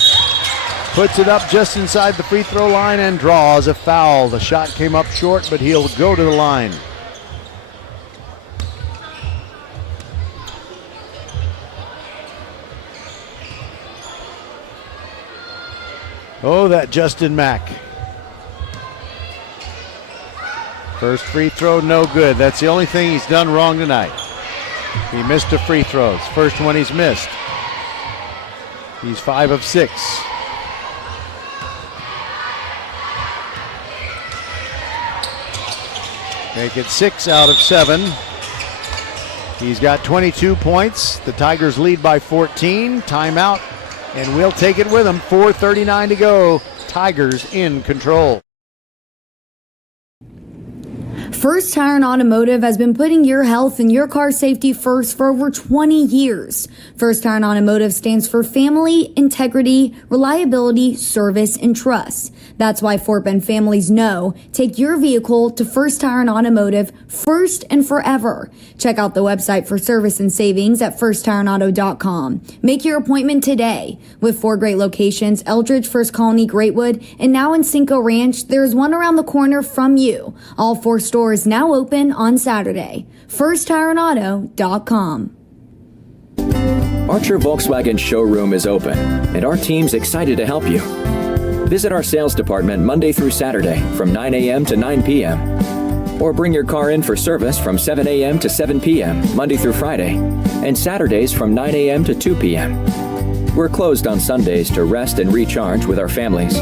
Puts it up just inside the free throw line and draws a foul. The shot came up short, but he'll go to the line. Oh, that Justin Mack. First free throw, no good. That's the only thing he's done wrong tonight. He missed the free throws. First one he's missed. He's 5 of 6. Make it 6 out of 7. He's got 22 points. The Tigers lead by 14. Timeout. And we'll take it with them. 4:39 to go. Tigers in control. First Tire and Automotive has been putting your health and your car safety first for over 20 years. First Tire and Automotive stands for family, integrity, reliability, service, and trust. That's why Fort Bend families know take your vehicle to First Tire and Automotive first and forever. Check out the website for service and savings at firsttireandauto.com. Make your appointment today. With 4 great locations, Eldridge, First Colony, Greatwood, and now in Cinco Ranch, there is one around the corner from you. All 4 stores now open on Saturday. firsttireandauto.com. Archer Volkswagen showroom is open, and our team's excited to help you. Visit our sales department Monday through Saturday from 9 a.m. to 9 p.m. Or bring your car in for service from 7 a.m. to 7 p.m. Monday through Friday, and Saturdays from 9 a.m. to 2 p.m. We're closed on Sundays to rest and recharge with our families,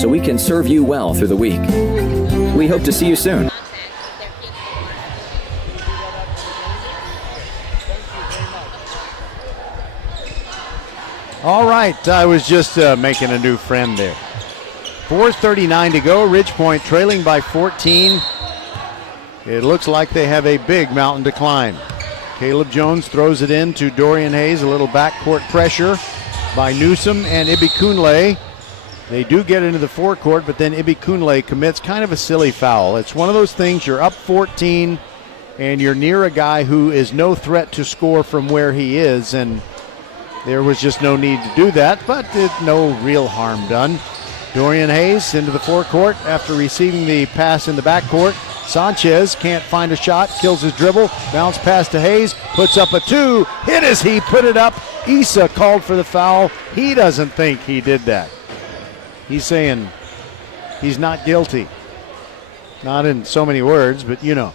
so we can serve you well through the week. We hope to see you soon. All right, I was just making a new friend there. 4:39 to go. Ridge Point trailing by 14. It looks like they have a big mountain to climb. Caleb Jones throws it in to Dorian Hayes. A little backcourt pressure by Newsom and Ibikunle. They do get into the forecourt, but then Ibikunle commits kind of a silly foul. It's one of those things, you're up 14, and you're near a guy who is no threat to score from where he is, and there was just no need to do that, but no real harm done. Dorian Hayes into the forecourt after receiving the pass in the backcourt. Sanchez can't find a shot, kills his dribble, bounce pass to Hayes, puts up a 2, hit as he put it up. Issa called for the foul. He doesn't think he did that. He's saying he's not guilty. Not in so many words, but you know.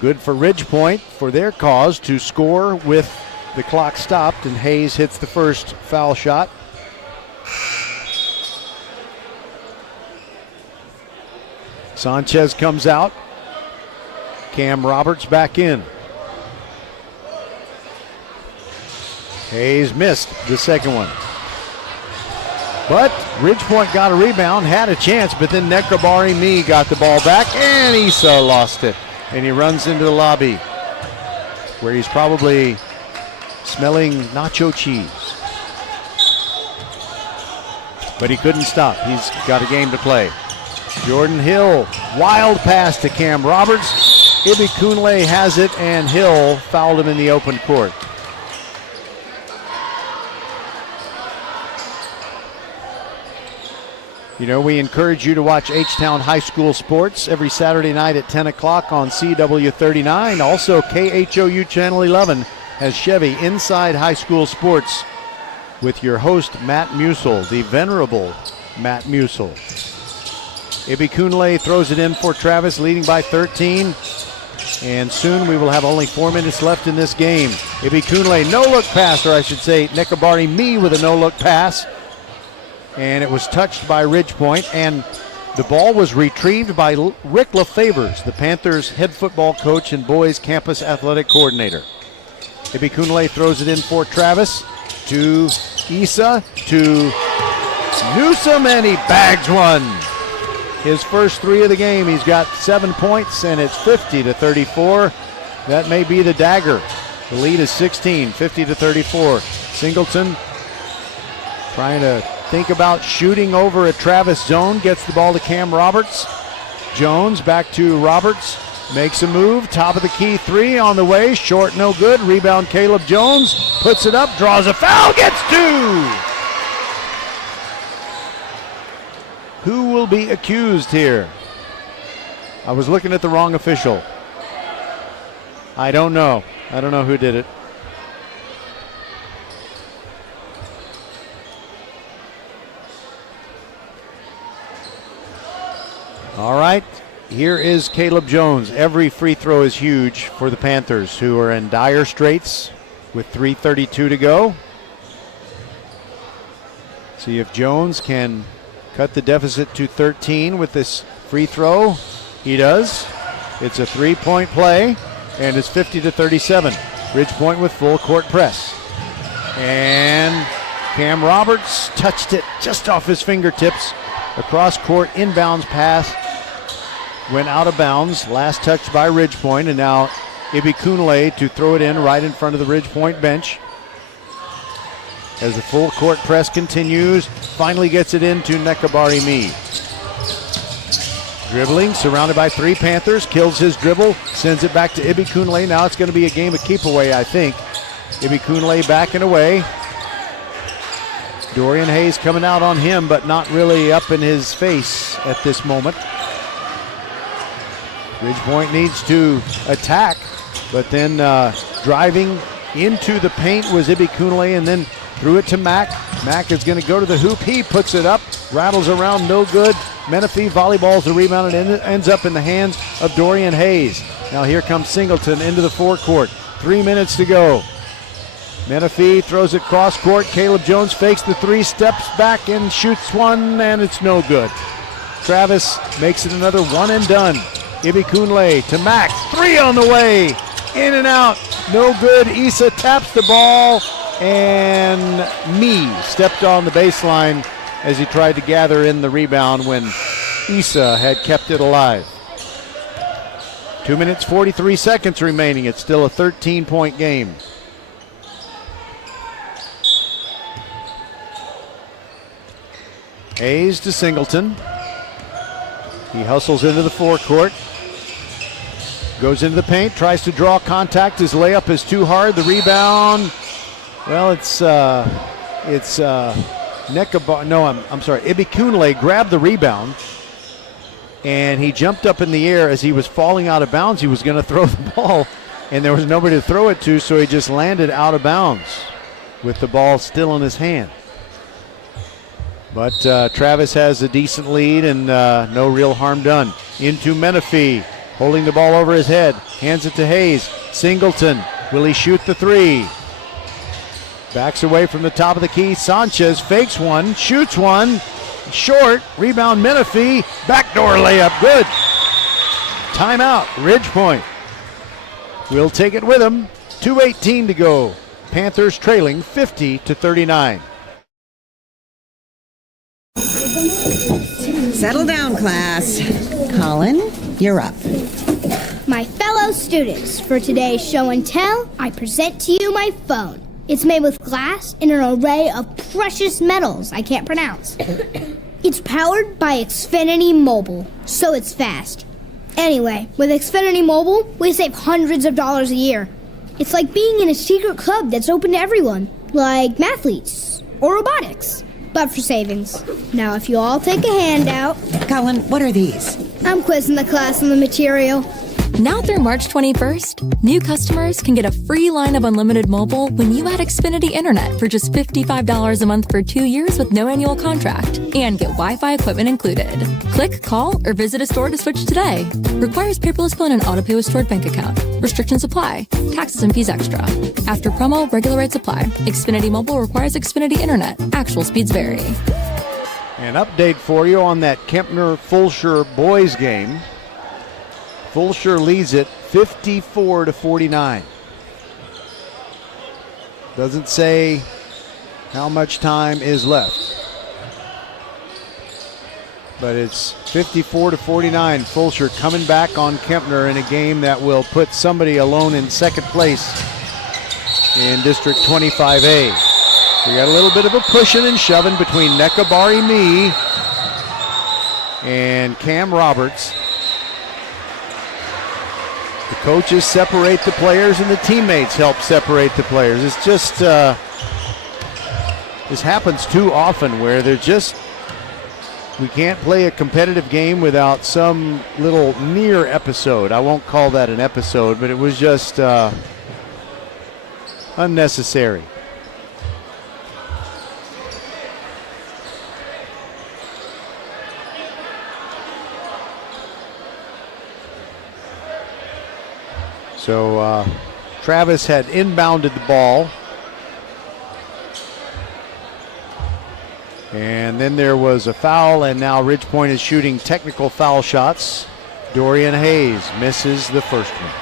Good for Ridge Point for their cause to score with the clock stopped, and Hayes hits the first foul shot. Sanchez comes out. Cam Roberts back in. Hayes missed the second one. But Ridge Point got a rebound, had a chance, but then Nekrabari Me got the ball back, and Issa lost it. And he runs into the lobby where he's probably smelling nacho cheese. But he couldn't stop. He's got a game to play. Jordan Hill, wild pass to Cam Roberts. Ibikunle has it, and Hill fouled him in the open court. You know, we encourage you to watch H-Town High School sports every Saturday night at 10 o'clock on CW39. Also, KHOU Channel 11 has Chevy Inside High School Sports with your host, Matt Musel, the venerable Matt Musel. Ibikunle throws it in for Travis, leading by 13. And soon we will have only 4 minutes left in this game. Ibikunle, no-look pass, or I should say Nekabari Me with a no-look pass. And it was touched by Ridgepoint, and the ball was retrieved by Rick LaFavors, the Panthers head football coach and boys campus athletic coordinator. Ibikunle throws it in for Travis, to Issa, to Newsom, and he bags one. His first 3 of the game. He's got 7 points, and it's 50-34. That may be the dagger. The lead is 16, 50-34. Singleton trying to think about shooting over a Travis zone. Gets the ball to Cam Roberts. Jones back to Roberts. Makes a move. Top of the key 3 on the way. Short, no good. Rebound, Caleb Jones. Puts it up. Draws a foul. Gets 2. Who will be accused here? I was looking at the wrong official. I don't know. I don't know who did it. All right, here is Caleb Jones. Every free throw is huge for the Panthers, who are in dire straits with 3:32 to go. See if Jones can cut the deficit to 13 with this free throw. He does. It's a 3-point play, and it's 50-37. Ridgepoint with full court press. And Cam Roberts touched it just off his fingertips. Across court, inbounds pass. Went out of bounds. Last touch by Ridgepoint, and now Ibikunle to throw it in right in front of the Ridgepoint bench. As the full court press continues, finally gets it into Nekabari Me. Dribbling, surrounded by 3 Panthers, kills his dribble, sends it back to Ibikunle. Now it's going to be a game of keep away, I think. Ibikunle backing away. Dorian Hayes coming out on him, but not really up in his face at this moment. Ridgepoint needs to attack, but then driving into the paint was Ibikunle, and then threw it to Mack. Mack is going to go to the hoop. He puts it up, rattles around, no good. Menifee volleyballs the rebound, and it ends up in the hands of Dorian Hayes. Now here comes Singleton into the forecourt. 3 minutes to go. Menifee throws it cross court. Caleb Jones fakes the 3, steps back and shoots one, and it's no good. Travis makes it another one and done. Ibikunle to Mack. 3 on the way. In and out. No good. Issa taps the ball, and Me stepped on the baseline as he tried to gather in the rebound when Issa had kept it alive. 2 minutes, 43 seconds remaining. It's still a 13-point game. Hayes to Singleton. He hustles into the forecourt. Goes into the paint, tries to draw contact. His layup is too hard. The rebound, well, it's Nekabari. No, I'm sorry. Ibikunle grabbed the rebound, and he jumped up in the air as he was falling out of bounds. He was going to throw the ball, and there was nobody to throw it to, so he just landed out of bounds with the ball still in his hand. But Travis has a decent lead, and no real harm done. Into Menifee, holding the ball over his head, hands it to Hayes. Singleton, will he shoot the 3? Backs away from the top of the key. Sanchez fakes one, shoots one, short. Rebound Menifee, backdoor layup, good. Timeout, Ridgepoint. We'll take it with him. 2:18 to go. Panthers trailing 50-39. Settle down, class. Colin, you're up. My fellow students, for today's show and tell, I present to you my phone. It's made with glass and an array of precious metals I can't pronounce. It's powered by Xfinity Mobile, so it's fast. Anyway, with Xfinity Mobile, we save hundreds of dollars a year. It's like being in a secret club that's open to everyone, like mathletes or robotics, but for savings. Now, if you all take a handout... Colin, what are these? I'm quizzing the class on the material. Now through March 21st, new customers can get a free line of unlimited mobile when you add Xfinity Internet for just $55 a month for 2 years with no annual contract and get Wi-Fi equipment included. Click, call, or visit a store to switch today. Requires paperless bill and an auto pay with stored bank account. Restrictions apply. Taxes and fees extra. After promo, regular rates apply. Xfinity Mobile requires Xfinity Internet. Actual speeds vary. An update for you on that Kempner-Fulsher boys game. Fulsher leads it 54-49. Doesn't say how much time is left, but it's 54-49. Fulsher coming back on Kempner in a game that will put somebody alone in second place in District 25A. We got a little bit of a pushing and shoving between Nekabari Me and Cam Roberts. The coaches separate the players and the teammates help separate the players. It's just, this happens too often where we can't play a competitive game without some little near episode. I won't call that an episode, but it was just unnecessary. So Travis had inbounded the ball. And then there was a foul, and now Ridge Point is shooting technical foul shots. Dorian Hayes misses the first one.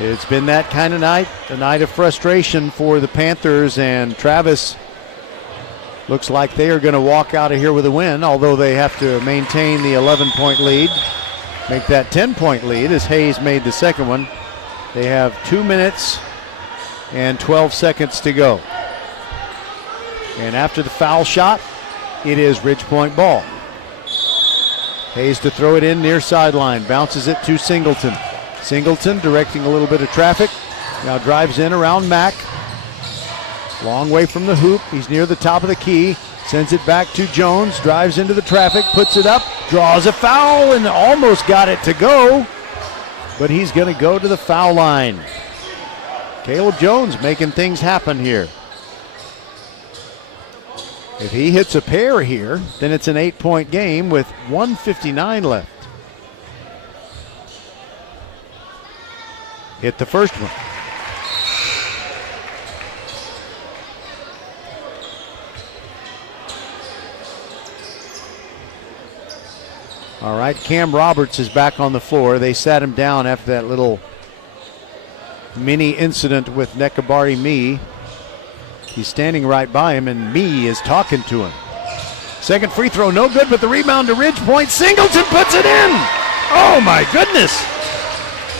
It's been that kind of night, a night of frustration for the Panthers, and Travis looks like they are going to walk out of here with a win, although they have to maintain the 11-point lead. Make that 10-point lead as Hayes made the second one. They have 2 minutes and 12 seconds to go. And after the foul shot, it is Ridge Point ball. Hayes to throw it in near sideline. Bounces it to Singleton. Singleton directing a little bit of traffic. Now drives in around Mack. Long way from the hoop. He's near the top of the key. Sends it back to Jones, drives into the traffic, puts it up, draws a foul, and almost got it to go. But he's going to go to the foul line. Caleb Jones making things happen here. If he hits a pair here, then it's an 8-point game with 1:59 left. Hit the first one. All right, Cam Roberts is back on the floor. They sat him down after that little mini incident with Nekabari Me. He's standing right by him, and Me is talking to him. Second free throw, no good, but the rebound to Ridge Point. Singleton puts it in. Oh, my goodness.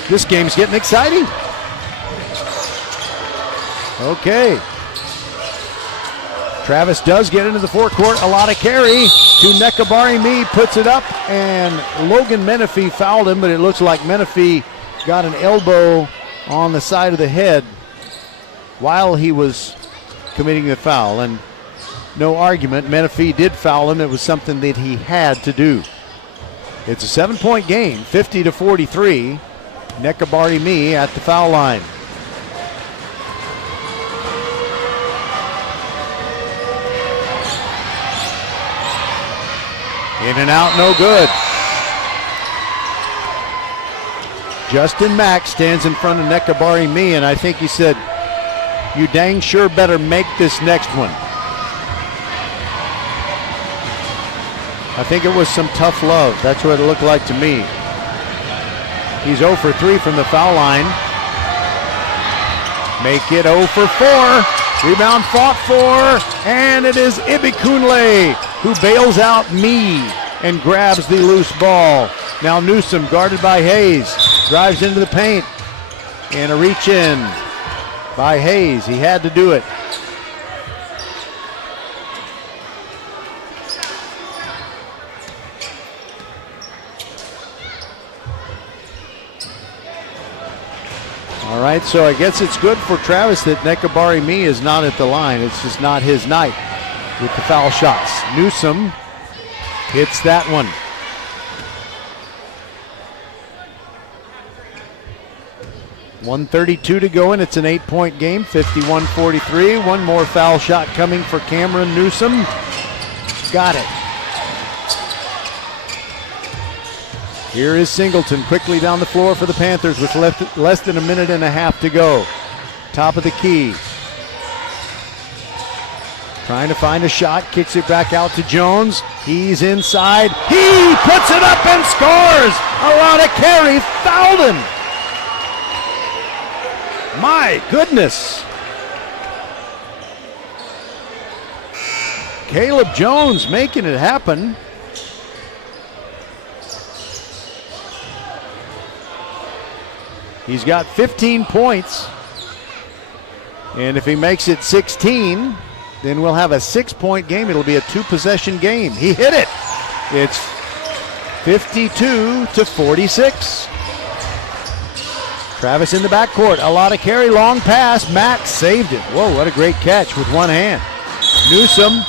This game's getting exciting. Okay. Travis does get into the forecourt. A lot of carry to Nekabari Me, puts it up, and Logan Menifee fouled him, but it looks like Menifee got an elbow on the side of the head while he was committing the foul. And no argument, Menifee did foul him. It was something that he had to do. It's a 7-point game, 50-43. Nekabari Me at the foul line. In and out, no good. Justin Mack stands in front of Nekabari Me, and I think he said, "You dang sure better make this next one." I think it was some tough love. That's what it looked like to me. He's 0 for 3 from the foul line. Make it 0 for 4. Rebound fought for, and it is Ibikunle who bails out Me and grabs the loose ball. Now Newsom guarded by Hayes. Drives into the paint. And a reach in by Hayes. He had to do it. All right, so I guess it's good for Travis that Nekabari Me is not at the line. It's just not his night with the foul shots. Newsom hits that one. 1:32 to go, and it's an 8-point game, 51-43. One more foul shot coming for Cameron Newsom. Got it. Here is Singleton quickly down the floor for the Panthers with less than a minute and a half to go. Top of the key. Trying to find a shot, kicks it back out to Jones. He's inside. He puts it up and scores! A lot of carry, fouled him. My goodness. Caleb Jones making it happen. He's got 15 points. And if he makes it 16, then we'll have a 6-point game. It'll be a 2-possession game. He hit it. It's 52-46. Travis in the backcourt. A lot of carry. Long pass. Mack saved it. Whoa, what a great catch with one hand. Newsom.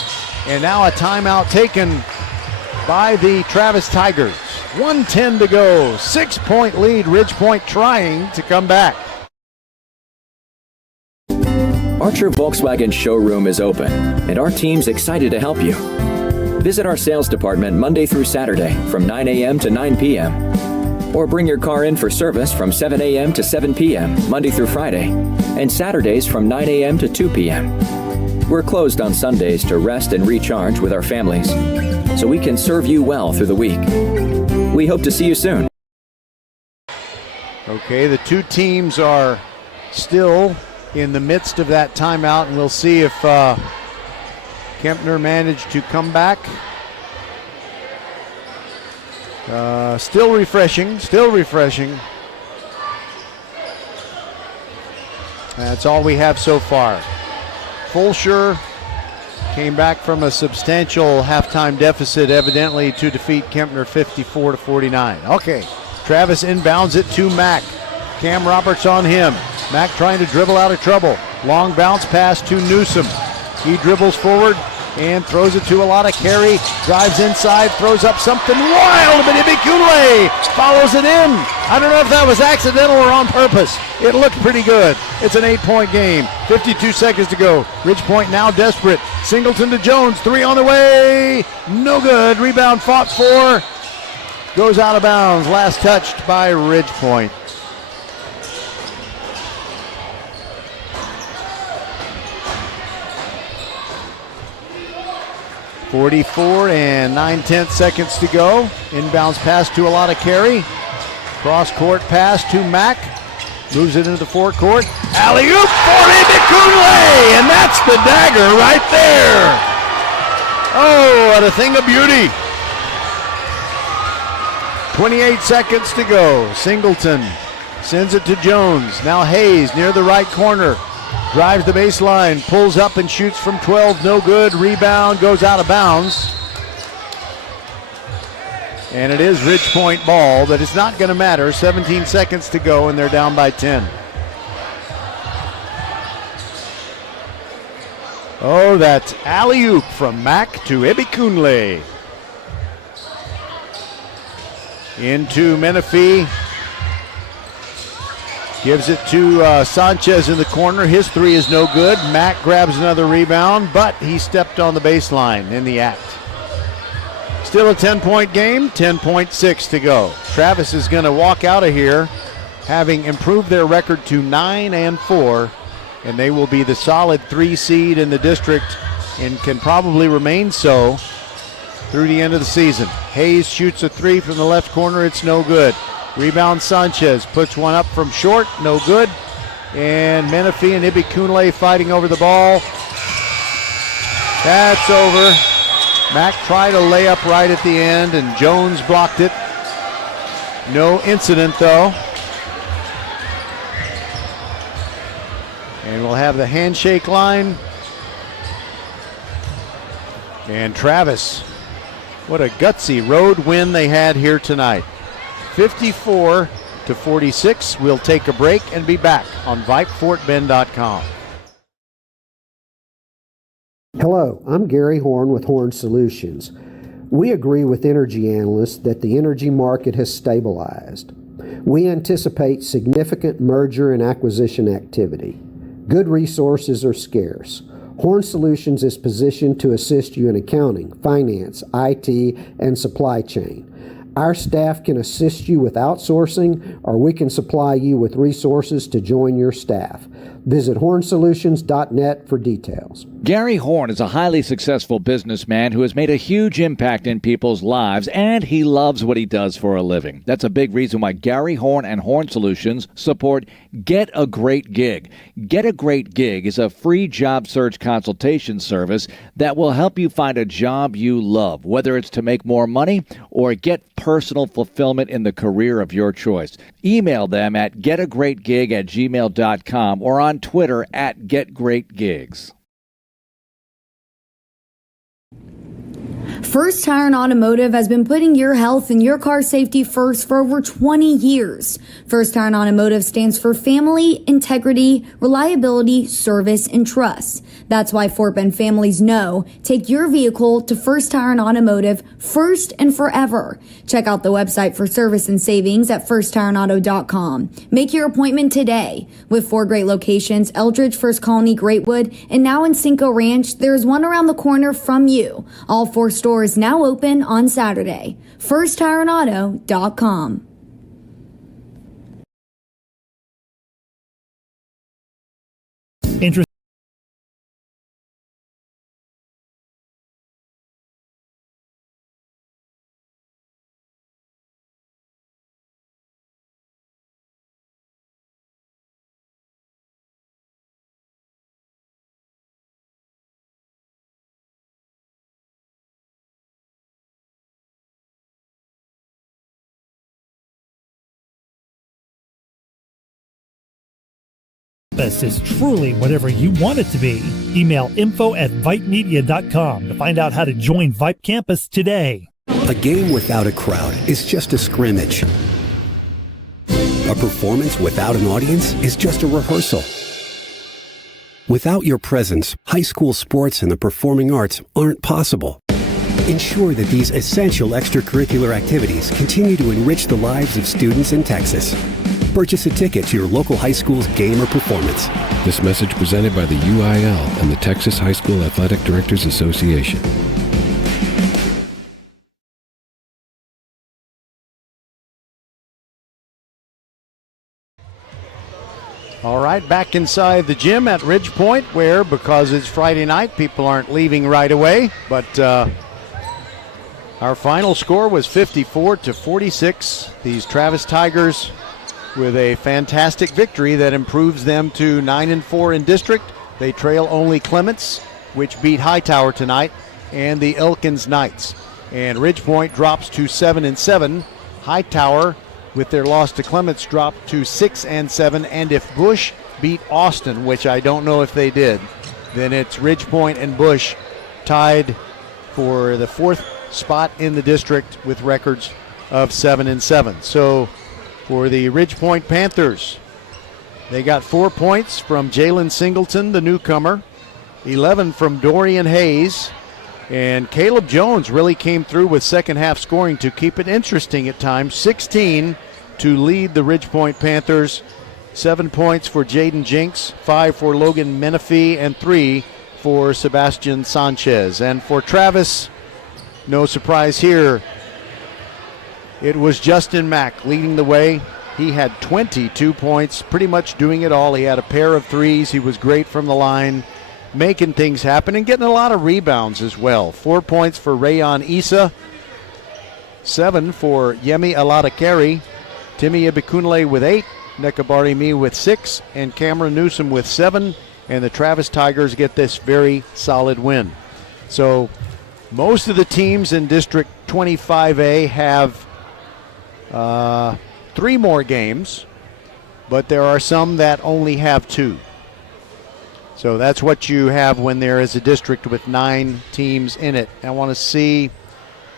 And now a timeout taken by the Travis Tigers. 1:10 to go. 6-point lead. Ridgepoint trying to come back. Archer Volkswagen showroom is open, and our team's excited to help you. Visit our sales department Monday through Saturday from 9 a.m. to 9 p.m. Or bring your car in for service from 7 a.m. to 7 p.m. Monday through Friday, and Saturdays from 9 a.m. to 2 p.m. We're closed on Sundays to rest and recharge with our families, so we can serve you well through the week. We hope to see you soon. Okay, the two teams are still in the midst of that timeout, and we'll see if Kempner managed to come back. Still refreshing. That's all we have so far. Fulsher came back from a substantial halftime deficit, evidently, to defeat Kempner 54-49. Okay, Travis inbounds it to Mack. Cam Roberts on him. Mack trying to dribble out of trouble. Long bounce pass to Newsom. He dribbles forward and throws it to a lot of carry. Drives inside, throws up something wild, but Ibikunle follows it in. I don't know if that was accidental or on purpose. It looked pretty good. It's an 8-point game. 52 seconds to go. Ridgepoint now desperate. Singleton to Jones. 3 on the way. No good. Rebound fought for. Goes out of bounds. Last touched by Ridgepoint. 44 and 9/10 seconds to go. Inbounds pass to a lot of carry. Cross-court pass to Mack. Moves it into the forecourt. Alley-oop for Ibikunle! And that's the dagger right there. Oh, what a thing of beauty. 28 seconds to go. Singleton sends it to Jones. Now Hayes near the right corner. Drives the baseline, pulls up and shoots from 12, no good. Rebound goes out of bounds. And it is Ridgepoint ball, but it's not going to matter. 17 seconds to go, and they're down by 10. Oh, that's alley-oop from Mack to Ibikunle. Into Menifee. Gives it to Sanchez in the corner. His 3 is no good. Mack grabs another rebound, but he stepped on the baseline in the act. Still a 10-point game, 10.6 to go. Travis is going to walk out of here having improved their record to 9-4, and they will be the solid 3 seed in the district and can probably remain so through the end of the season. Hayes shoots a 3 from the left corner. It's no good. Rebound Sanchez puts one up from short, no good. And Menifee and Ibikunle fighting over the ball. That's over. Mack tried a layup right at the end, and Jones blocked it. No incident, though. And we'll have the handshake line. And Travis, what a gutsy road win they had here tonight. 54-46. We'll take a break and be back on VypeFortBend.com. Hello, I'm Gary Horn with Horn Solutions. We agree with energy analysts that the energy market has stabilized. We anticipate significant merger and acquisition activity. Good resources are scarce. Horn Solutions is positioned to assist you in accounting, finance, IT, and supply chain. Our staff can assist you with outsourcing, or we can supply you with resources to join your staff. Visit hornsolutions.net for details. Gary Horn is a highly successful businessman who has made a huge impact in people's lives, and he loves what he does for a living. That's a big reason why Gary Horn and Horn Solutions support Get a Great Gig. Get a Great Gig is a free job search consultation service that will help you find a job you love, whether it's to make more money or get personal fulfillment in the career of your choice. Email them at getagreatgig@gmail.com or on Twitter at getgreatgigs. First Tire and Automotive has been putting your health and your car safety first for over 20 years. First Tire and Automotive stands for family, integrity, reliability, service, and trust. That's why Fort Bend families know take your vehicle to First Tire and Automotive first and forever. Check out the website for service and savings at firsttireandauto.com. Make your appointment today. With 4 great locations, Eldridge, First Colony, Greatwood, and now in Cinco Ranch, there's one around the corner from you. All 4 stores now open on Saturday. firsttireandauto.com. Interest. This is truly whatever you want it to be. Email info@vypemedia.com to find out how to join Vype Campus today. A game without a crowd is just a scrimmage. A performance without an audience is just a rehearsal. Without your presence, high school sports and the performing arts aren't possible. Ensure that these essential extracurricular activities continue to enrich the lives of students in Texas. Purchase a ticket to your local high school's game or performance. This message presented by the UIL and the Texas High School Athletic Directors Association. All right, back inside the gym at Ridge Point, where, because it's Friday night, people aren't leaving right away. But our final score was 54-46. These Travis Tigers with a fantastic victory that improves them to 9-4 in district. They trail only Clements, which beat Hightower tonight, and the Elkins Knights. And Ridge Point drops to 7-7. Hightower, with their loss to Clements, dropped to 6-7. And if Bush beat Austin, which I don't know if they did, then it's Ridge Point and Bush tied for the 4th spot in the district with records of 7-7. So for the Ridge Point Panthers, they got 4 points from Jalen Singleton, the newcomer, 11 from Dorian Hayes, and Caleb Jones really came through with second half scoring to keep it interesting at times. 16 to lead the Ridge Point Panthers, 7 points for Jaden Jinks, 5 for Logan Menifee, and 3 for Sebastian Sanchez. And for Travis, no surprise here, it was Justin Mack leading the way. He had 22 points, pretty much doing it all. He had a pair of threes. He was great from the line, making things happen and getting a lot of rebounds as well. 4 points for Rayon Issa, 7 for Yemi Aladakari, Timmy Ibikunle with 8, Nekabari Me with 6, and Cameron Newsom with 7. And the Travis Tigers get this very solid win. So most of the teams in District 25A have 3 more games, but there are some that only have 2. So that's what you have when there is a district with 9 teams in it. I want to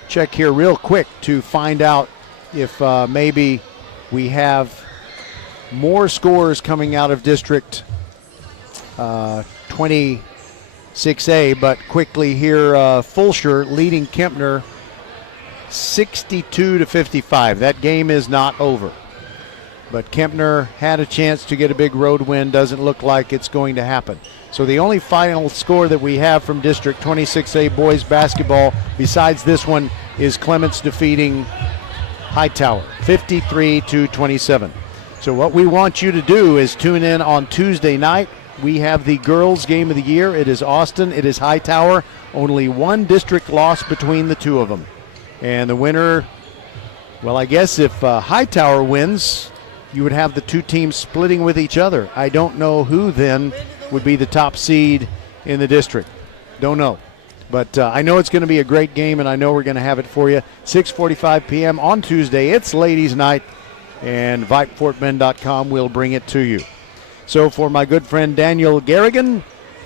check here real quick to find out if maybe we have more scores coming out of District 26A, but quickly here, Fulsher leading Kempner 62-55. That game is not over. but Kempner had a chance to get a big road win. Doesn't look like it's going to happen. So the only final score that we have from District 26A boys basketball besides this one is Clements defeating Hightower 53-27. So what we want you to do is tune in on Tuesday night. We have the girls' game of the year. It is Austin. It is Hightower. Only one district loss between the two of them. And the winner, well, I guess if Hightower wins, you would have the two teams splitting with each other. I don't know who then would be the top seed in the district. Don't know. But I know it's going to be a great game, and I know we're going to have it for you. 6:45 p.m. on Tuesday. It's ladies' night, and VypeFortBend.com will bring it to you. So for my good friend Daniel Garrigan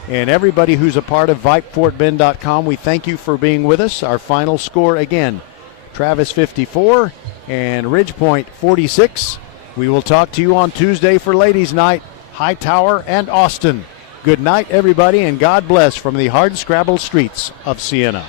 and everybody who's a part of VypeFortBend.com, we thank you for being with us. Our final score again, Travis 54 and Ridgepoint 46. We will talk to you on Tuesday for ladies' night, Hightower and Austin. Good night, everybody, and God bless from the hard-scrabbled streets of Siena.